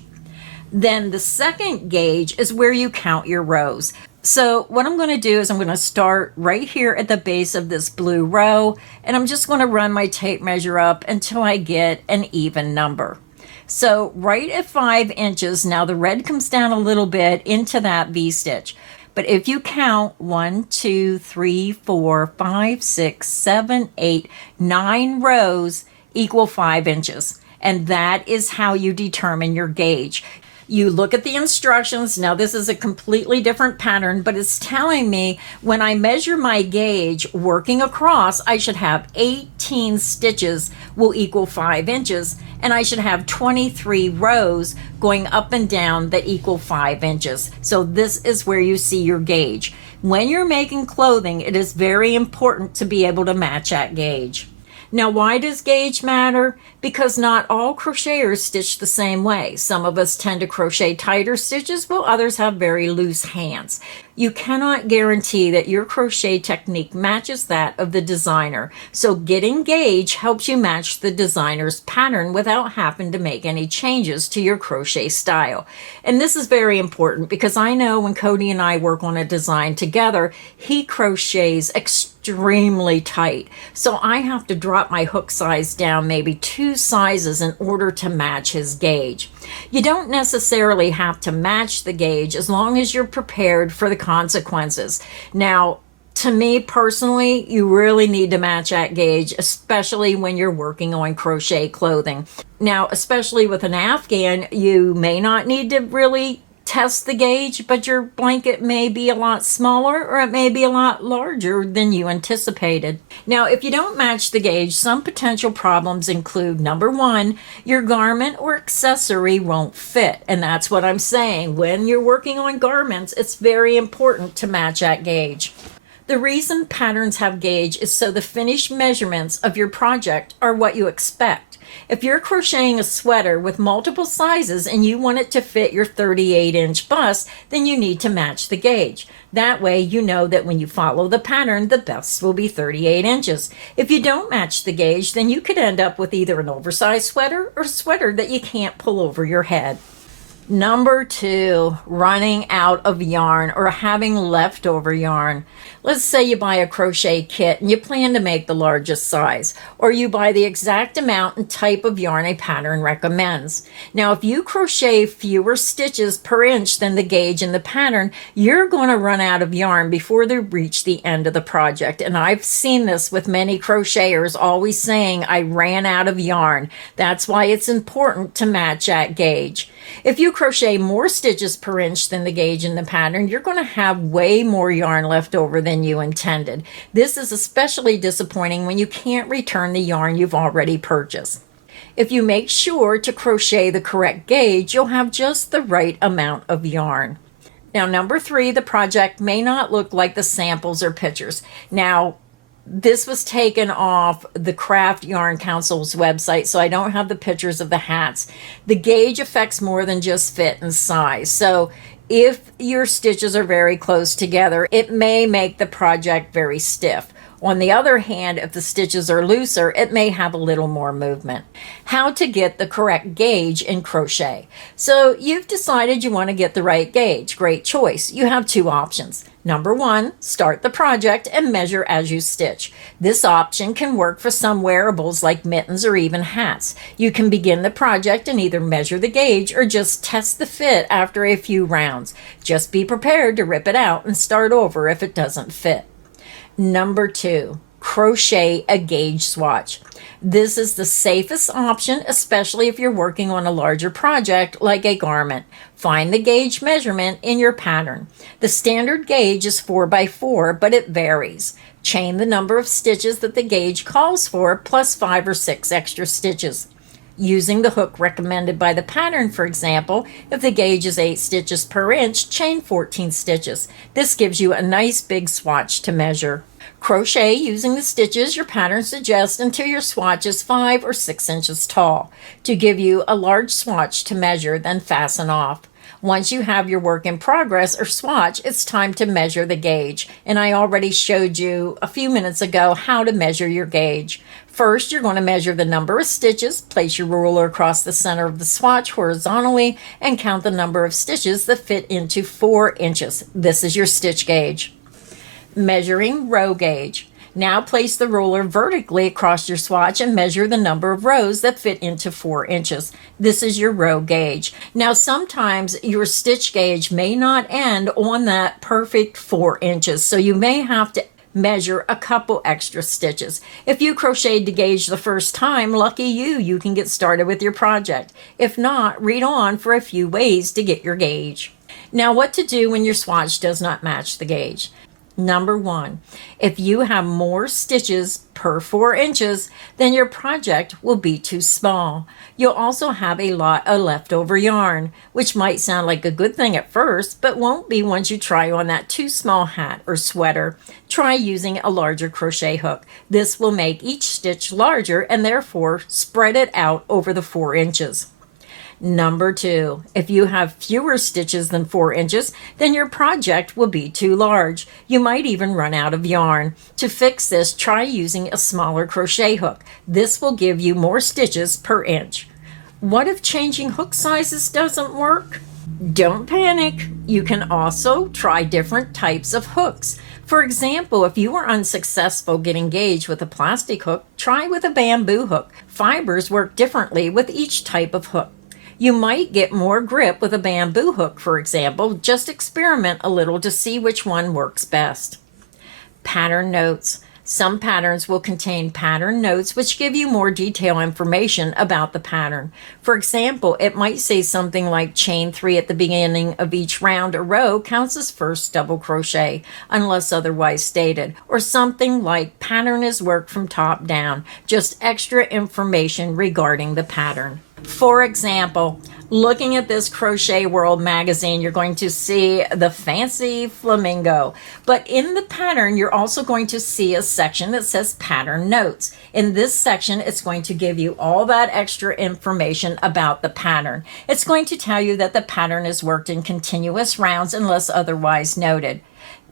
Then the second gauge is where you count your rows. So what I'm going to do is I'm going to start right here at the base of this blue row, and I'm just going to run my tape measure up until I get an even number. So right at 5 inches, now the red comes down a little bit into that V-stitch. But if you count 1, 2, 3, 4, 5, 6, 7, 8, 9 rows equal 5 inches. And that is how you determine your gauge. You look at the instructions. Now this is a completely different pattern, but it's telling me when I measure my gauge working across, I should have 18 stitches will equal 5 inches, and I should have 23 rows going up and down that equal 5 inches. So this is where you see your gauge. When you're making clothing, it is very important to be able to match that gauge. Now, why does gauge matter? Because not all crocheters stitch the same way. Some of us tend to crochet tighter stitches, while others have very loose hands. You cannot guarantee that your crochet technique matches that of the designer. So getting gauge helps you match the designer's pattern without having to make any changes to your crochet style. And this is very important because I know when Cody and I work on a design together, he crochets extremely tight. So I have to drop my hook size down maybe 2 sizes in order to match his gauge. You don't necessarily have to match the gauge as long as you're prepared for the consequences. Now, to me personally, you really need to match that gauge, especially when you're working on crochet clothing. Now, especially with an Afghan, you may not need to really test the gauge, but your blanket may be a lot smaller or it may be a lot larger than you anticipated. Now, if you don't match the gauge, some potential problems include, number 1, your garment or accessory won't fit. And that's what I'm saying. When you're working on garments, it's very important to match that gauge. The reason patterns have gauge is so the finished measurements of your project are what you expect. If you're crocheting a sweater with multiple sizes and you want it to fit your 38-inch bust, then you need to match the gauge. That way you know that when you follow the pattern, the bust will be 38 inches. If you don't match the gauge, then you could end up with either an oversized sweater or a sweater that you can't pull over your head. Number 2, running out of yarn or having leftover yarn. Let's say you buy a crochet kit and you plan to make the largest size, or you buy the exact amount and type of yarn a pattern recommends. Now, if you crochet fewer stitches per inch than the gauge in the pattern, you're going to run out of yarn before they reach the end of the project. And I've seen this with many crocheters always saying, I ran out of yarn. That's why it's important to match that gauge. If you crochet more stitches per inch than the gauge in the pattern, you're going to have way more yarn left over than you intended. This is especially disappointing when you can't return the yarn you've already purchased. If you make sure to crochet the correct gauge, you'll have just the right amount of yarn. Now, number 3, the project may not look like the samples or pictures. Now, this was taken off the Craft Yarn Council's website, so I don't have the pictures of the hats. The gauge affects more than just fit and size. So if your stitches are very close together, it may make the project very stiff. On the other hand, if the stitches are looser, it may have a little more movement. How to get the correct gauge in crochet. So you've decided you want to get the right gauge. Great choice. You have two options. Number one, start the project and measure as you stitch. This option can work for some wearables like mittens or even hats. You can begin the project and either measure the gauge or just test the fit after a few rounds. Just be prepared to rip it out and start over if it doesn't fit. Number two, crochet a gauge swatch. This is the safest option, especially if you're working on a larger project like a garment. Find the gauge measurement in your pattern. The standard gauge is 4x4, but it varies. Chain the number of stitches that the gauge calls for, plus 5 or 6 extra stitches. Using the hook recommended by the pattern, for example, if the gauge is 8 stitches per inch, chain 14 stitches. This gives you a nice big swatch to measure. Crochet using the stitches your pattern suggests until your swatch is 5 or 6 inches tall. To give you a large swatch to measure, then fasten off. Once you have your work in progress or swatch, it's time to measure the gauge. And I already showed you a few minutes ago how to measure your gauge. First, you're going to measure the number of stitches, place your ruler across the center of the swatch horizontally, and count the number of stitches that fit into 4 inches. This is your stitch gauge. Measuring row gauge. Now place the ruler vertically across your swatch and measure the number of rows that fit into 4 inches. This is your row gauge. Now sometimes your stitch gauge may not end on that perfect 4 inches, so you may have to measure a couple extra stitches. If you crocheted the gauge the first time, lucky you can get started with your project. If not, read on for a few ways to get your gauge. Now what to do when your swatch does not match the gauge. Number one, if you have more stitches per 4 inches, then your project will be too small. You'll also have a lot of leftover yarn, which might sound like a good thing at first, but won't be once you try on that too small hat or sweater. Try using a larger crochet hook. This will make each stitch larger and therefore spread it out over the 4 inches. Number two, if you have fewer stitches than 4 inches, then your project will be too large. You might even run out of yarn. To fix this, try using a smaller crochet hook. This will give you more stitches per inch. What if changing hook sizes doesn't work? Don't panic. You can also try different types of hooks. For example, if you were unsuccessful getting gauge with a plastic hook, try with a bamboo hook. Fibers work differently with each type of hook. You might get more grip with a bamboo hook, for example. Just experiment a little to see which one works best. Pattern notes. Some patterns will contain pattern notes which give you more detailed information about the pattern. For example, it might say something like chain 3 at the beginning of each round or row counts as first double crochet, unless otherwise stated, or something like pattern is worked from top down, just extra information regarding the pattern. For example, looking at this Crochet World magazine, you're going to see the fancy flamingo. But in the pattern, you're also going to see a section that says pattern notes. In this section, it's going to give you all that extra information about the pattern. It's going to tell you that the pattern is worked in continuous rounds unless otherwise noted.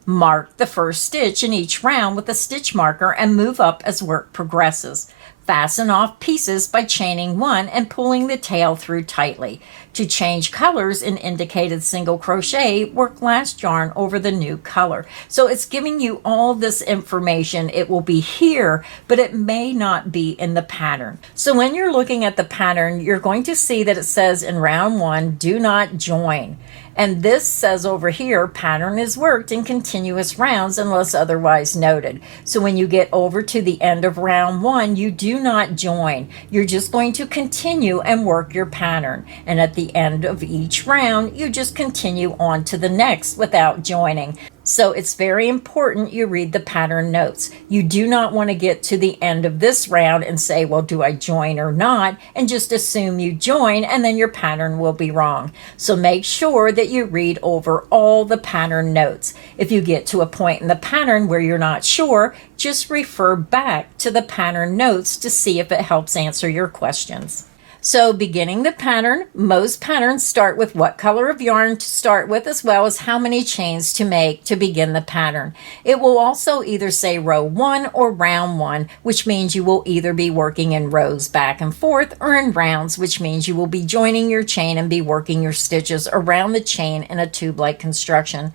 Mark the first stitch in each round with a stitch marker and move up as work progresses. Fasten off pieces by chaining 1 and pulling the tail through tightly. To change colors in indicated single crochet, work last yarn over the new color. So it's giving you all this information. It will be here, but it may not be in the pattern. So when you're looking at the pattern, you're going to see that it says in round 1, do not join. And this says over here, pattern is worked in continuous rounds unless otherwise noted. So when you get over to the end of round 1, you do not join. You're just going to continue and work your pattern. And at the end of each round, you just continue on to the next without joining. So it's very important you read the pattern notes. You do not want to get to the end of this round and say, well, do I join or not? And just assume you join and then your pattern will be wrong. So make sure that you read over all the pattern notes. If you get to a point in the pattern where you're not sure, just refer back to the pattern notes to see if it helps answer your questions. So beginning the pattern, most patterns start with what color of yarn to start with, as well as how many chains to make to begin the pattern. It will also either say row 1 or round 1, which means you will either be working in rows back and forth or in rounds, which means you will be joining your chain and be working your stitches around the chain in a tube-like construction.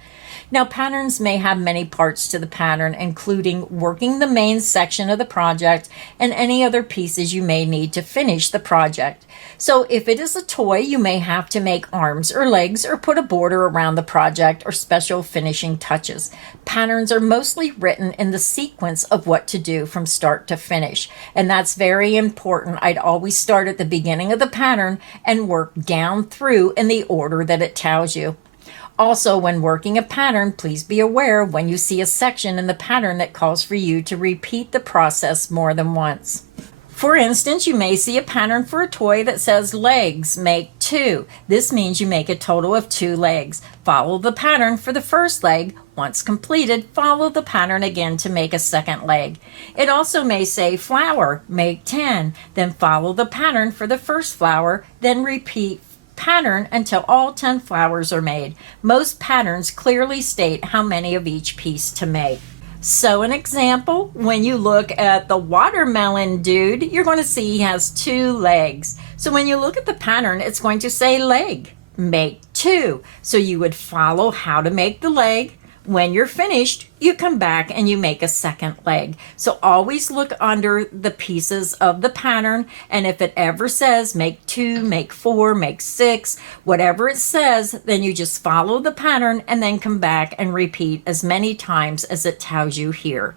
Now, patterns may have many parts to the pattern, including working the main section of the project and any other pieces you may need to finish the project. So if it is a toy, you may have to make arms or legs or put a border around the project or special finishing touches. Patterns are mostly written in the sequence of what to do from start to finish, and that's very important. I'd always start at the beginning of the pattern and work down through in the order that it tells you. Also, when working a pattern, please be aware when you see a section in the pattern that calls for you to repeat the process more than once. For instance, you may see a pattern for a toy that says legs, make 2. This means you make a total of 2 legs. Follow the pattern for the first leg. Once completed, follow the pattern again to make a second leg. It also may say flower, make 10. Then follow the pattern for the first flower, then repeat pattern until all 10 flowers are made. Most patterns clearly state how many of each piece to make. So an example, when you look at the watermelon dude, you're going to see he has 2 legs. So when you look at the pattern, it's going to say leg, make 2. So you would follow how to make the leg. When you're finished, you come back and you make a second leg. So always look under the pieces of the pattern, and if it ever says make 2, make 4, make 6, whatever it says, then you just follow the pattern and then come back and repeat as many times as it tells you here.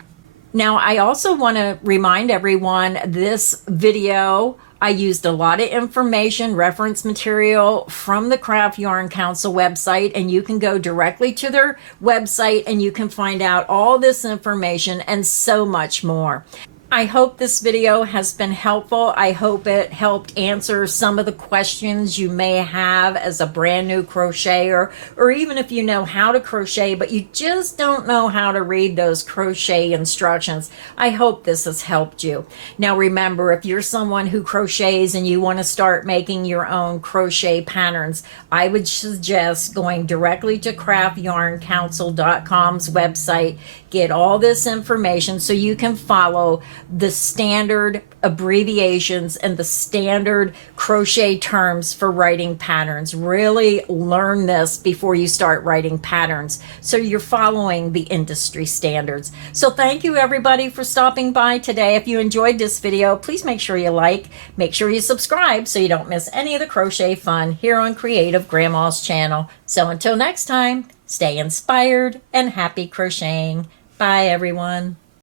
Now, I also want to remind everyone this video, I used a lot of information, reference material from the Craft Yarn Council website, and you can go directly to their website and you can find out all this information and so much more. I hope this video has been helpful. I hope it helped answer some of the questions you may have as a brand new crocheter, or even if you know how to crochet but you just don't know how to read those crochet instructions. I hope this has helped you. Now remember, if you're someone who crochets and you want to start making your own crochet patterns, I would suggest going directly to craftyarncouncil.com's website. Get all this information so you can follow the standard abbreviations and the standard crochet terms for writing patterns. Really learn this before you start writing patterns so you're following the industry standards. So thank you everybody for stopping by today. If you enjoyed this video, please make sure you like, make sure you subscribe so you don't miss any of the crochet fun here on Creative Grandma's channel. So until next time, stay inspired and happy crocheting. Bye everyone.